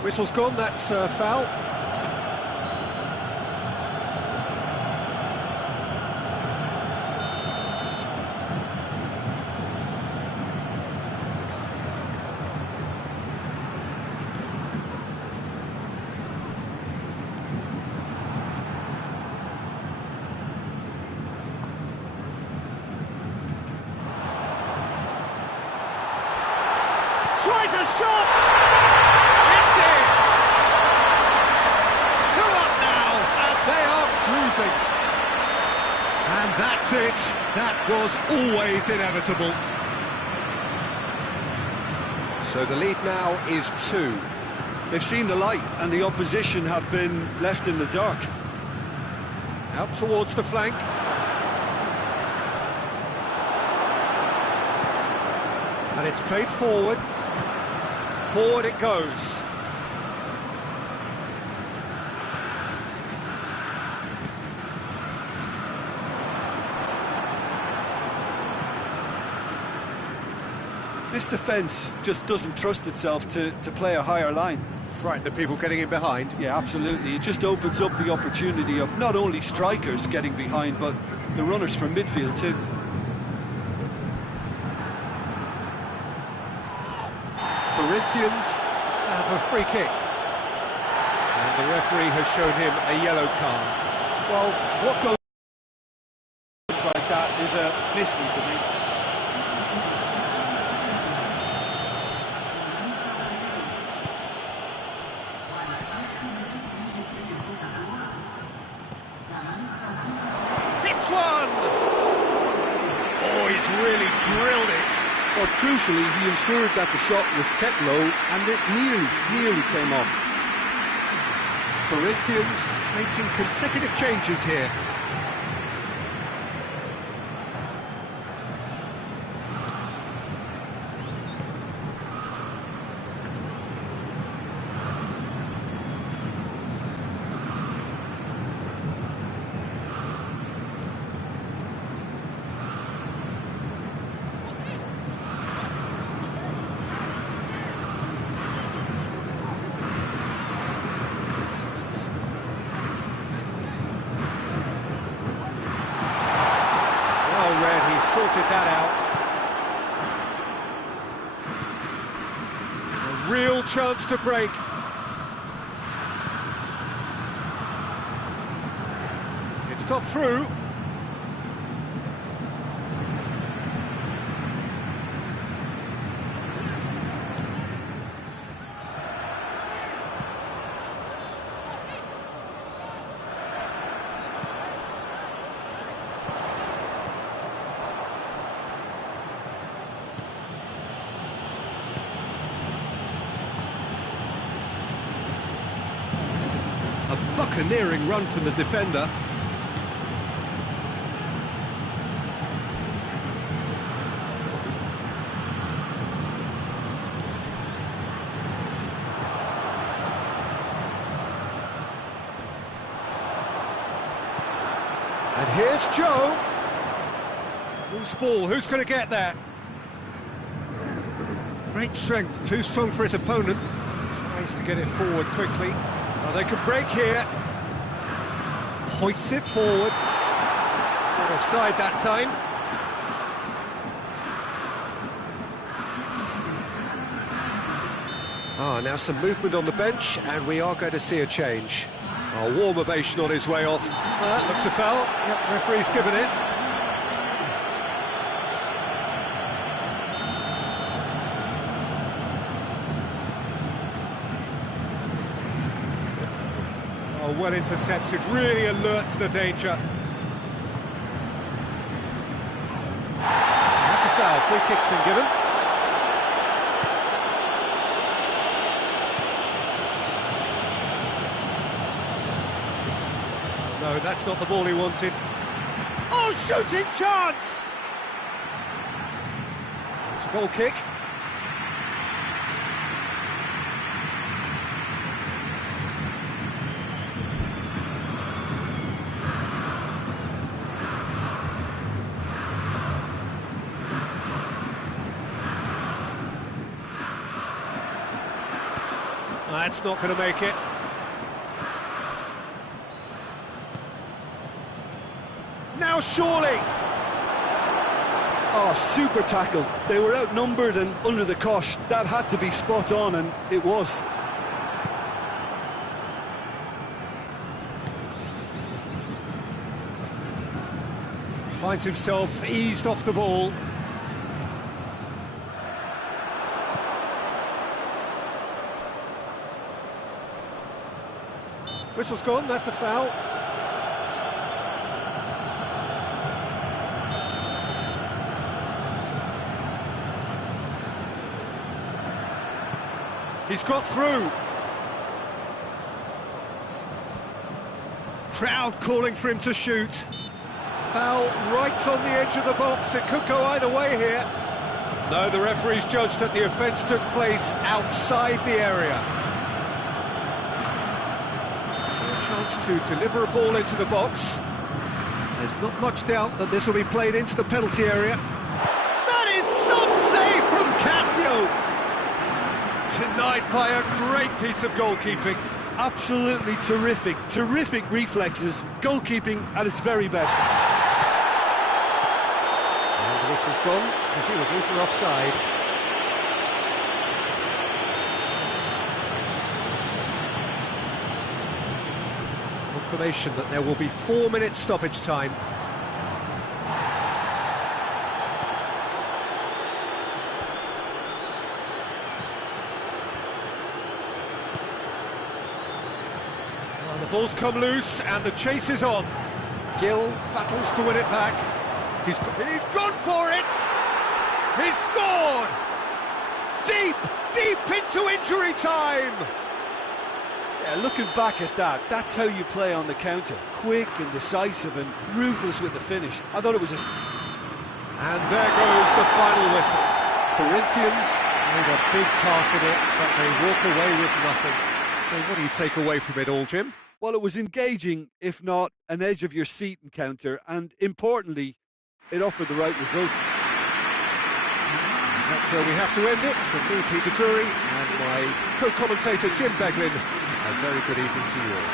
Whistle's gone, that's foul. Tries a shot! It's in! 2 up now, and they are cruising. And that's it. That was always inevitable. So the lead now is 2. They've seen the light and the opposition have been left in the dark. Out towards the flank. And it's played forward. Forward it goes. This defence just doesn't trust itself to play a higher line. Frightened of people getting in behind. Yeah, absolutely. It just opens up the opportunity of not only strikers getting behind, but the runners from midfield too. Corinthians have a free kick. And the referee has shown him a yellow card. Well, what goes like that is a mystery to me. Hits one! Oh, he's really drilled it. But crucially, he ensured that the shot was kept low and it nearly came off. Corinthians making consecutive changes here. sorted that out. A real chance to break. It's got through. A buccaneering run from the defender. And here's Joe. Loose ball, who's going to get there? Great strength, too strong for his opponent. Tries to get it forward quickly. Oh, they could break here. Hoists it forward. Not offside that time. Now some movement on the bench, and we are going to see a change. A warm ovation on his way off. That looks a foul. Yep, referee's given it. Well intercepted, really alert to the danger. That's a foul, free kick's been given. No, that's not the ball he wanted. Oh, shooting chance! It's a goal kick. That's not going to make it. Now surely! Oh, super tackle. They were outnumbered and under the cosh. That had to be spot on, and it was. Finds himself eased off the ball. Whistle's gone, that's a foul. He's got through. Crowd calling for him to shoot. Foul right on the edge of the box. It could go either way here. No, the referee's judged that the offence took place outside the area. Chance to deliver a ball into the box. There's not much doubt that this will be played into the penalty area. That is some save from Cassio! Denied by a great piece of goalkeeping. Absolutely terrific, terrific reflexes. Goalkeeping at its very best. And the whistle's gone, presumably for offside. Confirmation that there will be 4 minutes stoppage time. Well, the ball's come loose and the chase is on. Gill battles to win it back. He's gone for it! He's scored! Deep into injury time! Yeah, looking back at that, that's how you play on the counter. Quick and decisive and ruthless with the finish. I thought it was a... And there goes the final whistle. Corinthians made a big part in it, but they walk away with nothing. So what do you take away from it all, Jim? Well, it was engaging, if not an edge-of-your-seat encounter, and importantly, it offered the right result. That's where we have to end it. From me, Peter Drury, and my co-commentator, Jim Beglin. A very good evening to you all.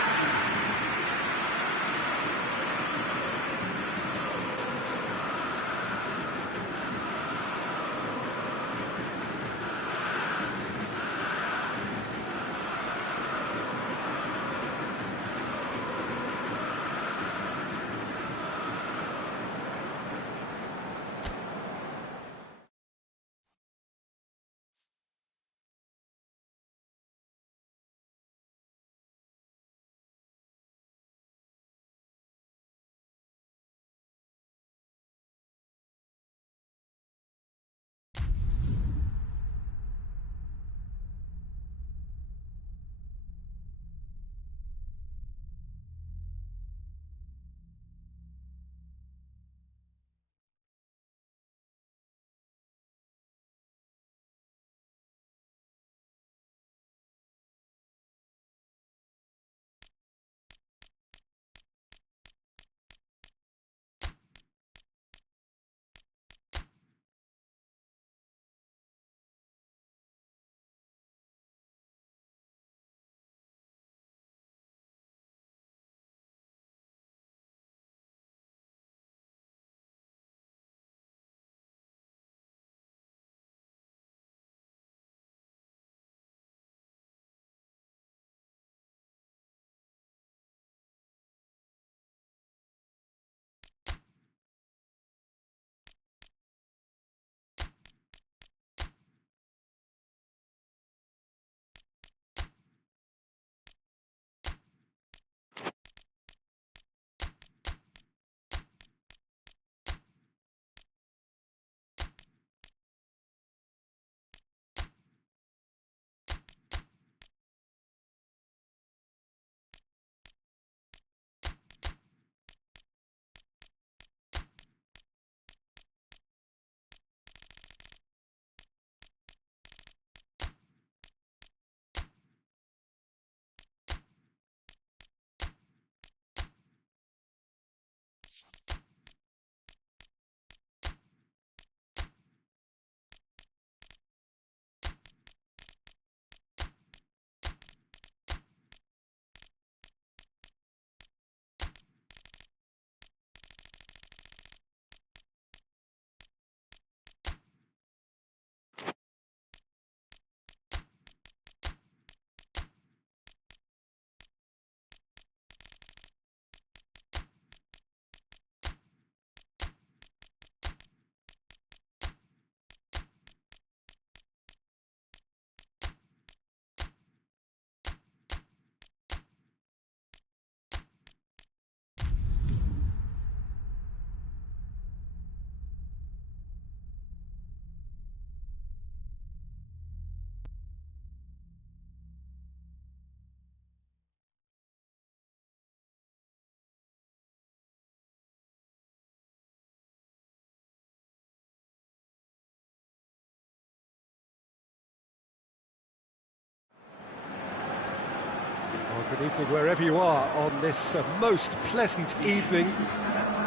Well, good evening wherever you are on this most pleasant evening.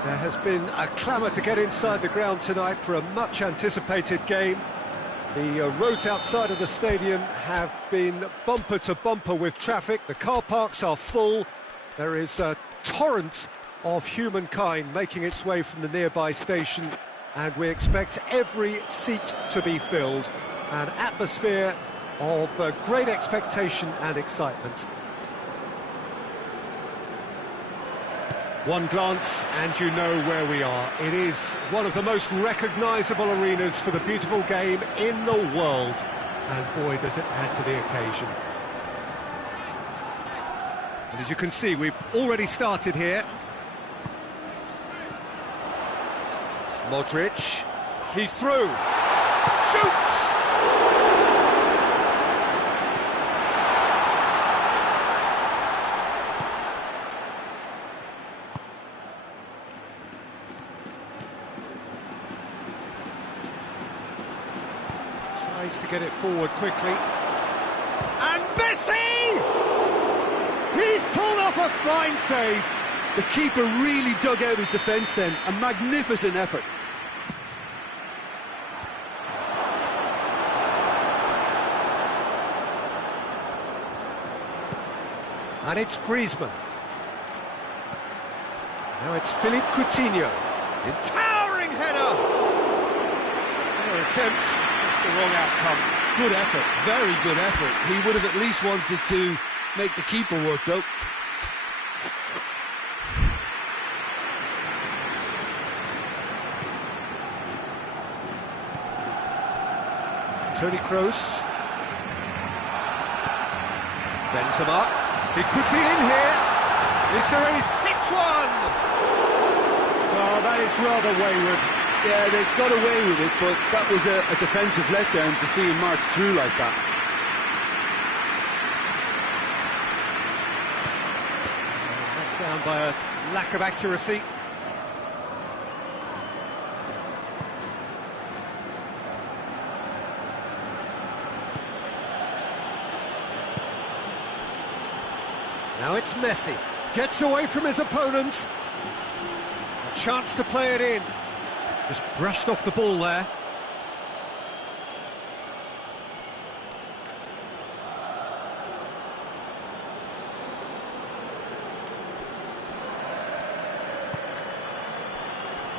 There has been a clamour to get inside the ground tonight for a much anticipated game. The roads outside of the stadium have been bumper to bumper with traffic. The car parks are full. There is a torrent of humankind making its way from the nearby station, and we expect every seat to be filled. An atmosphere of great expectation and excitement. One glance and you know where we are. It is one of the most recognisable arenas for the beautiful game in the world. And boy, does it add to the occasion. And as you can see, we've already started here. Modric, he's through, shoots! Tries to get it forward quickly. And Messi! He's pulled off a fine save. The keeper really dug out his defence then. A magnificent effort. And it's Griezmann. Now it's Philippe Coutinho. A towering header! No attempt, just the wrong outcome. Good effort, very good effort. He would have at least wanted to make the keeper work though. Toni Kroos. Benzema. He could be in here. Is there any... Hits one! Well, that is rather wayward. Yeah, they got away with it, but that was a defensive letdown to see him march through like that. Let down by a lack of accuracy. Now it's Messi. Gets away from his opponents. A chance to play it in. Just brushed off the ball there.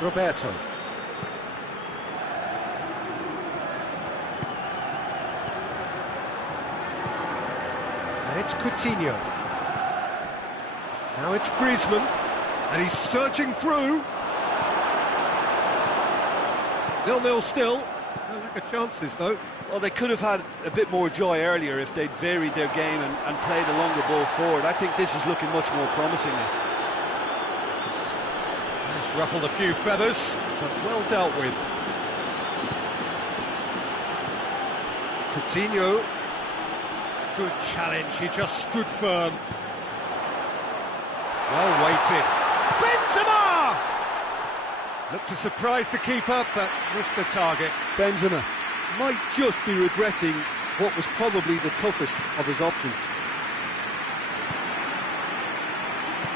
Roberto. And it's Coutinho. Now it's Griezmann, and he's surging through. 0-0 still. No lack of chances, though. Well, they could have had a bit more joy earlier if they'd varied their game and played a longer ball forward. I think this is looking much more promising now. It's ruffled a few feathers, but well dealt with. Coutinho. Good challenge, he just stood firm. Well weighted. Benzema! Looked to surprise the keeper, but missed the target. Benzema might just be regretting what was probably the toughest of his options.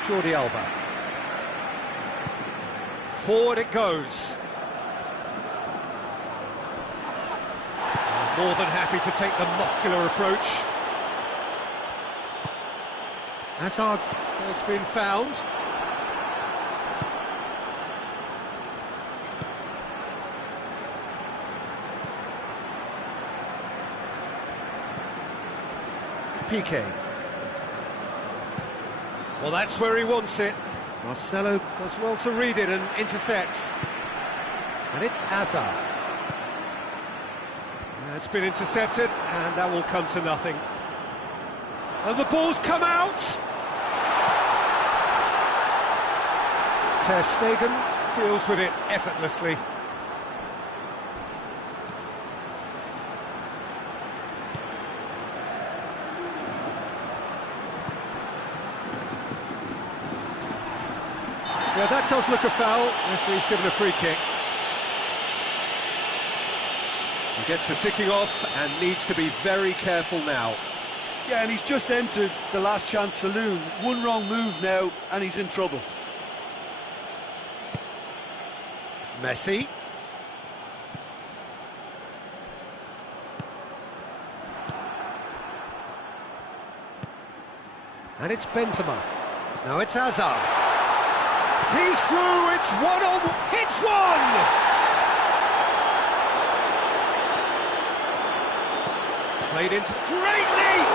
Jordi Alba. Forward it goes. More than happy to take the muscular approach. Hazard has been found. Piqué. Well, that's where he wants it. Marcelo does well to read it and intercepts. And it's Hazard. It's been intercepted, and that will come to nothing. And the ball's come out! Ter Stegen deals with it effortlessly. Yeah, that does look a foul. Referee's given a free kick. He gets the ticking off and needs to be very careful now. Yeah, and he's just entered the last chance saloon. One wrong move now, and he's in trouble. Messi. And it's Benzema. Now it's Hazard. He's through, it's one on, hits one! Played into, great leap!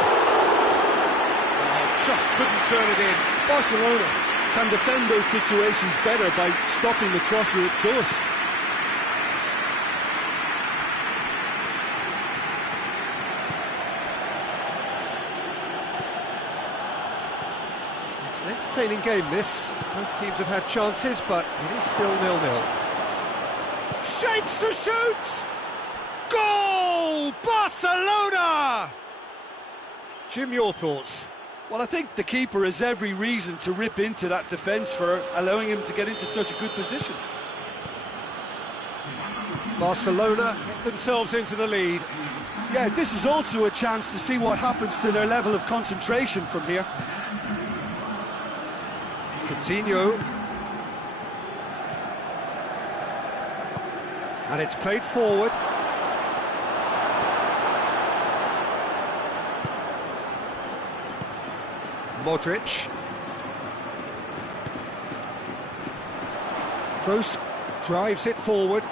Oh, just couldn't turn it in. Barcelona can defend those situations better by stopping the crosser at source. It's an entertaining game, this. Both teams have had chances, but it is still 0-0. Shapes to shoot! Goal! Barcelona! Jim, your thoughts? Well, I think the keeper has every reason to rip into that defence for allowing him to get into such a good position. Barcelona get themselves into the lead. Yeah, this is also a chance to see what happens to their level of concentration from here. Coutinho. And it's played forward. Modric. Kroos drives it forward.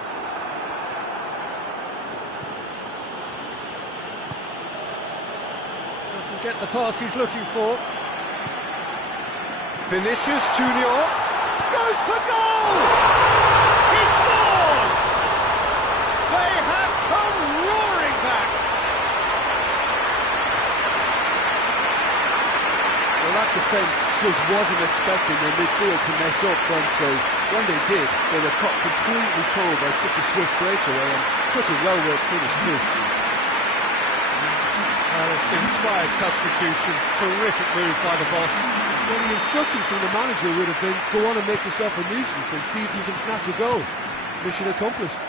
Doesn't get the pass he's looking for. Vinicius Junior goes for goal! He scores! They have come roaring back! Well, that defence just wasn't expecting their midfield to mess up, and so when they did, they were caught completely cold by such a swift breakaway and such a well-worked finish too. Well, it's an inspired substitution. Terrific move by the boss. Well, the instruction from the manager would have been, go on and make yourself a nuisance and see if you can snatch a goal. Mission accomplished.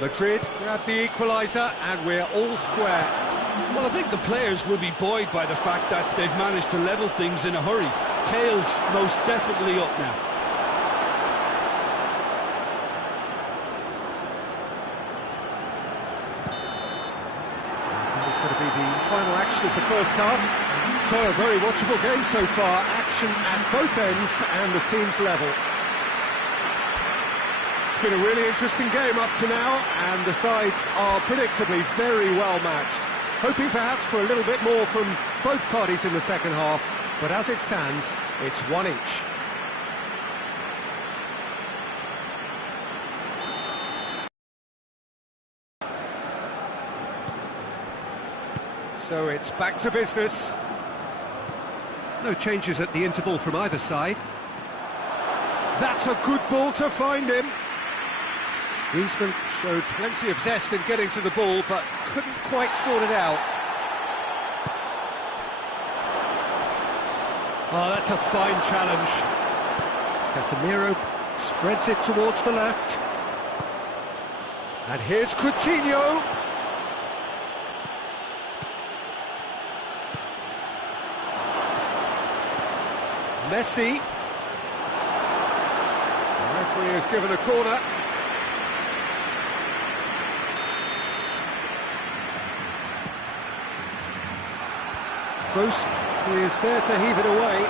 Madrid grabbed the equaliser and we're all square. Well, I think the players will be buoyed by the fact that they've managed to level things in a hurry. Tails most definitely up now. That is going to be the final action of the first half. So, a very watchable game so far. Action at both ends and the teams level. It's been a really interesting game up to now, and the sides are predictably very well matched. Hoping perhaps for a little bit more from both parties in the second half, but as it stands, it's one each. So it's back to business. No changes at the interval from either side. That's a good ball to find him. Griezmann showed plenty of zest in getting to the ball, but couldn't quite sort it out. Oh, that's a fine challenge. Casemiro spreads it towards the left. And here's Coutinho. Messi. The referee has given a corner. Kroos is there to heave it away.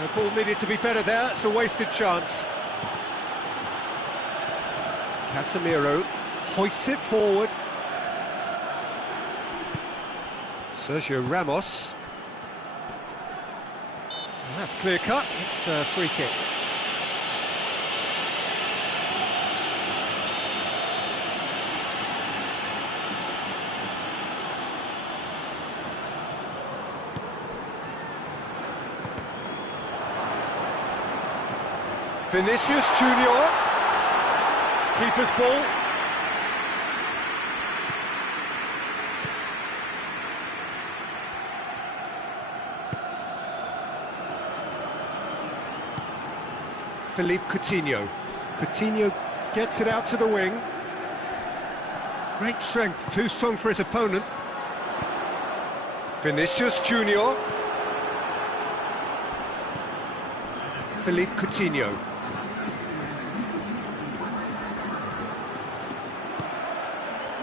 The ball needed to be better there, it's a wasted chance. Casemiro hoists it forward. Sergio Ramos. And that's clear cut, it's a free kick. Vinicius Junior. Keeper's ball. Philippe Coutinho. Coutinho gets it out to the wing. Great strength, too strong for his opponent. Vinicius Junior. Philippe Coutinho.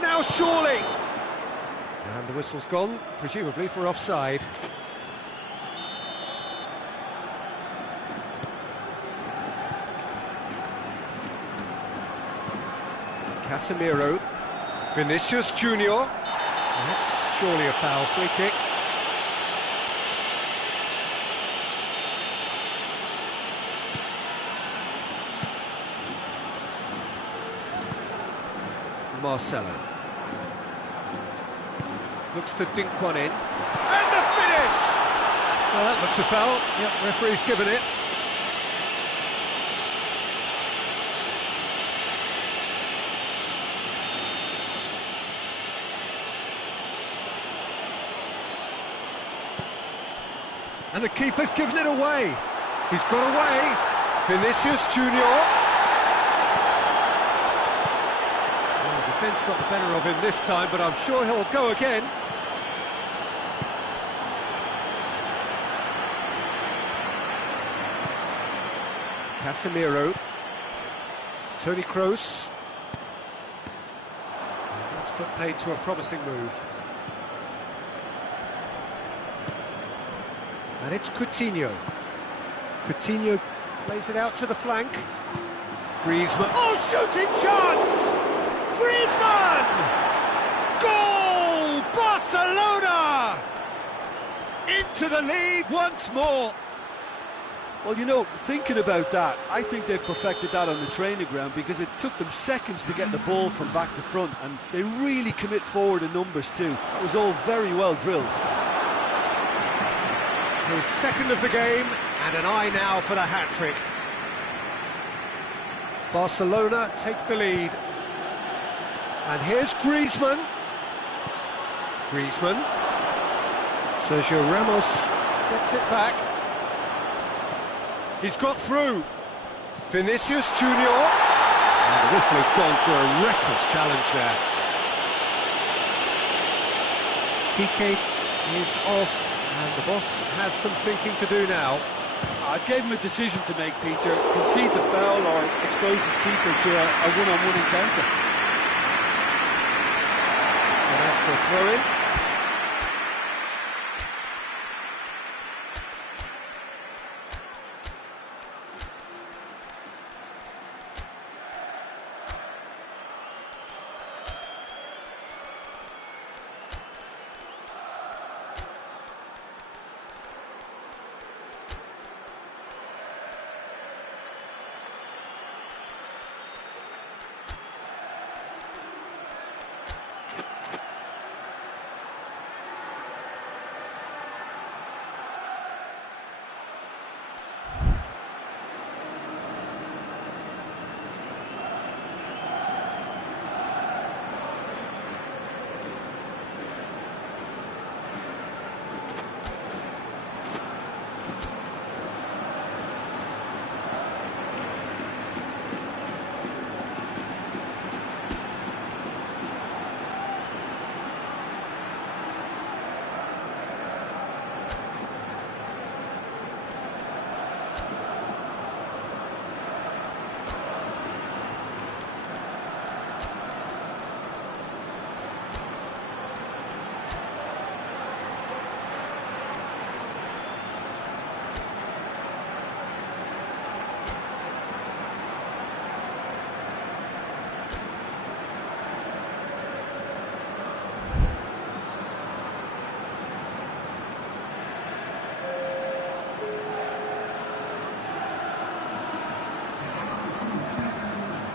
Now surely! And the whistle's gone, presumably for offside. Casemiro. Vinicius Junior. And that's surely a foul, free kick. Marcelo. Looks to dink one in. And the finish! Well, that looks a foul. Yep, referee's given it. And the keeper's given it away. He's got away. Vinicius Junior. Defence got the better of him this time, but I'm sure he'll go again. Casemiro. Toni Kroos. And that's put paid to a promising move. And it's Coutinho. Coutinho plays it out to the flank. Griezmann. Oh, shooting chance! Griezmann! Goal! Barcelona! Into the lead once more. Well, you know, thinking about that, I think they've perfected that on the training ground because it took them seconds to get the ball from back to front, and they really commit forward in numbers too. That was all very well drilled. His second of the game, and an eye now for the hat-trick. Barcelona take the lead. And here's Griezmann. Griezmann. Sergio Ramos gets it back. He's got through. Vinicius Junior. And the whistle has gone for a reckless challenge there. Piqué is off, and the boss has some thinking to do now. I gave him a decision to make, Peter. Concede the foul or expose his keeper to a one-on-one encounter. And out for a throw-in.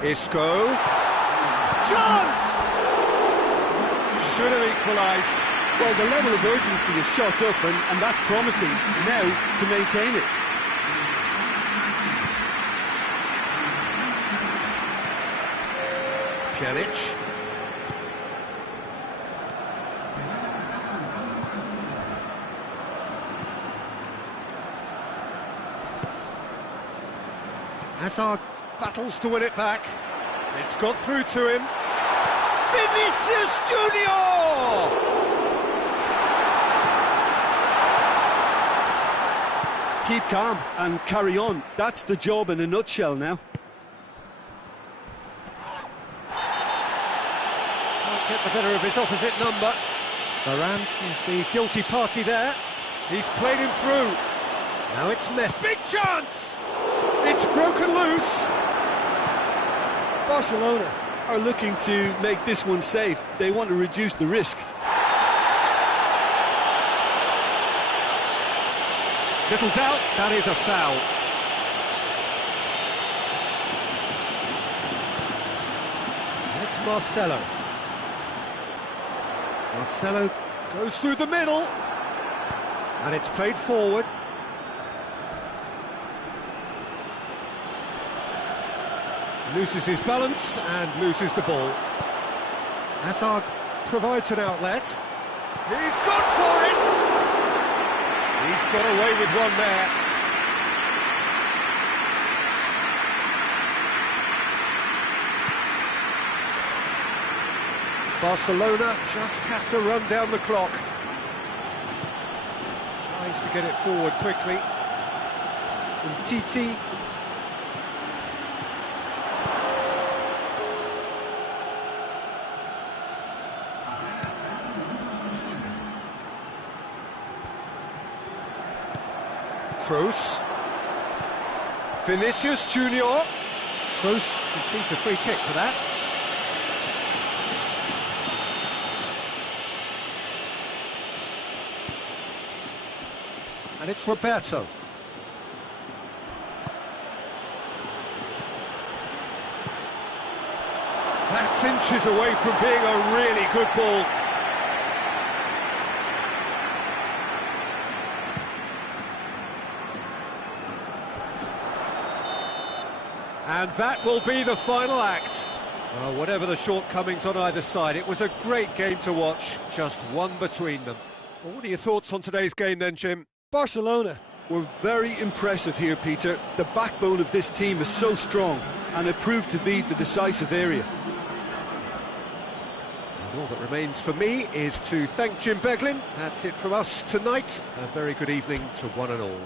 Isco. Chance! Should have equalised. Well, the level of urgency is shot up, and that's promising now to maintain it. Pjanic. Hazard battles to win it back. It's got through to him. Vinicius Junior! Keep calm and carry on. That's the job in a nutshell now. Can't get the better of his opposite number. Varane is the guilty party there. He's played him through. Now it's Messi. Big chance! It's broken loose. Barcelona are looking to make this one safe. They want to reduce the risk. Little doubt, that is a foul. It's Marcelo. Marcelo goes through the middle. And it's played forward. Loses his balance and loses the ball. Hazard provides an outlet. He's gone for it! He's got away with one there. Barcelona just have to run down the clock. Tries to get it forward quickly. Titi. Kroos. Vinicius Junior. Kroos concedes a free kick for that. And it's Roberto. That's inches away from being a really good ball. And that will be the final act. Well, whatever the shortcomings on either side, it was a great game to watch, just one between them. Well, what are your thoughts on today's game then, Jim? Barcelona were very impressive here, Peter. The backbone of this team is so strong, and it proved to be the decisive area. And all that remains for me is to thank Jim Beglin. That's it from us tonight. A very good evening to one and all.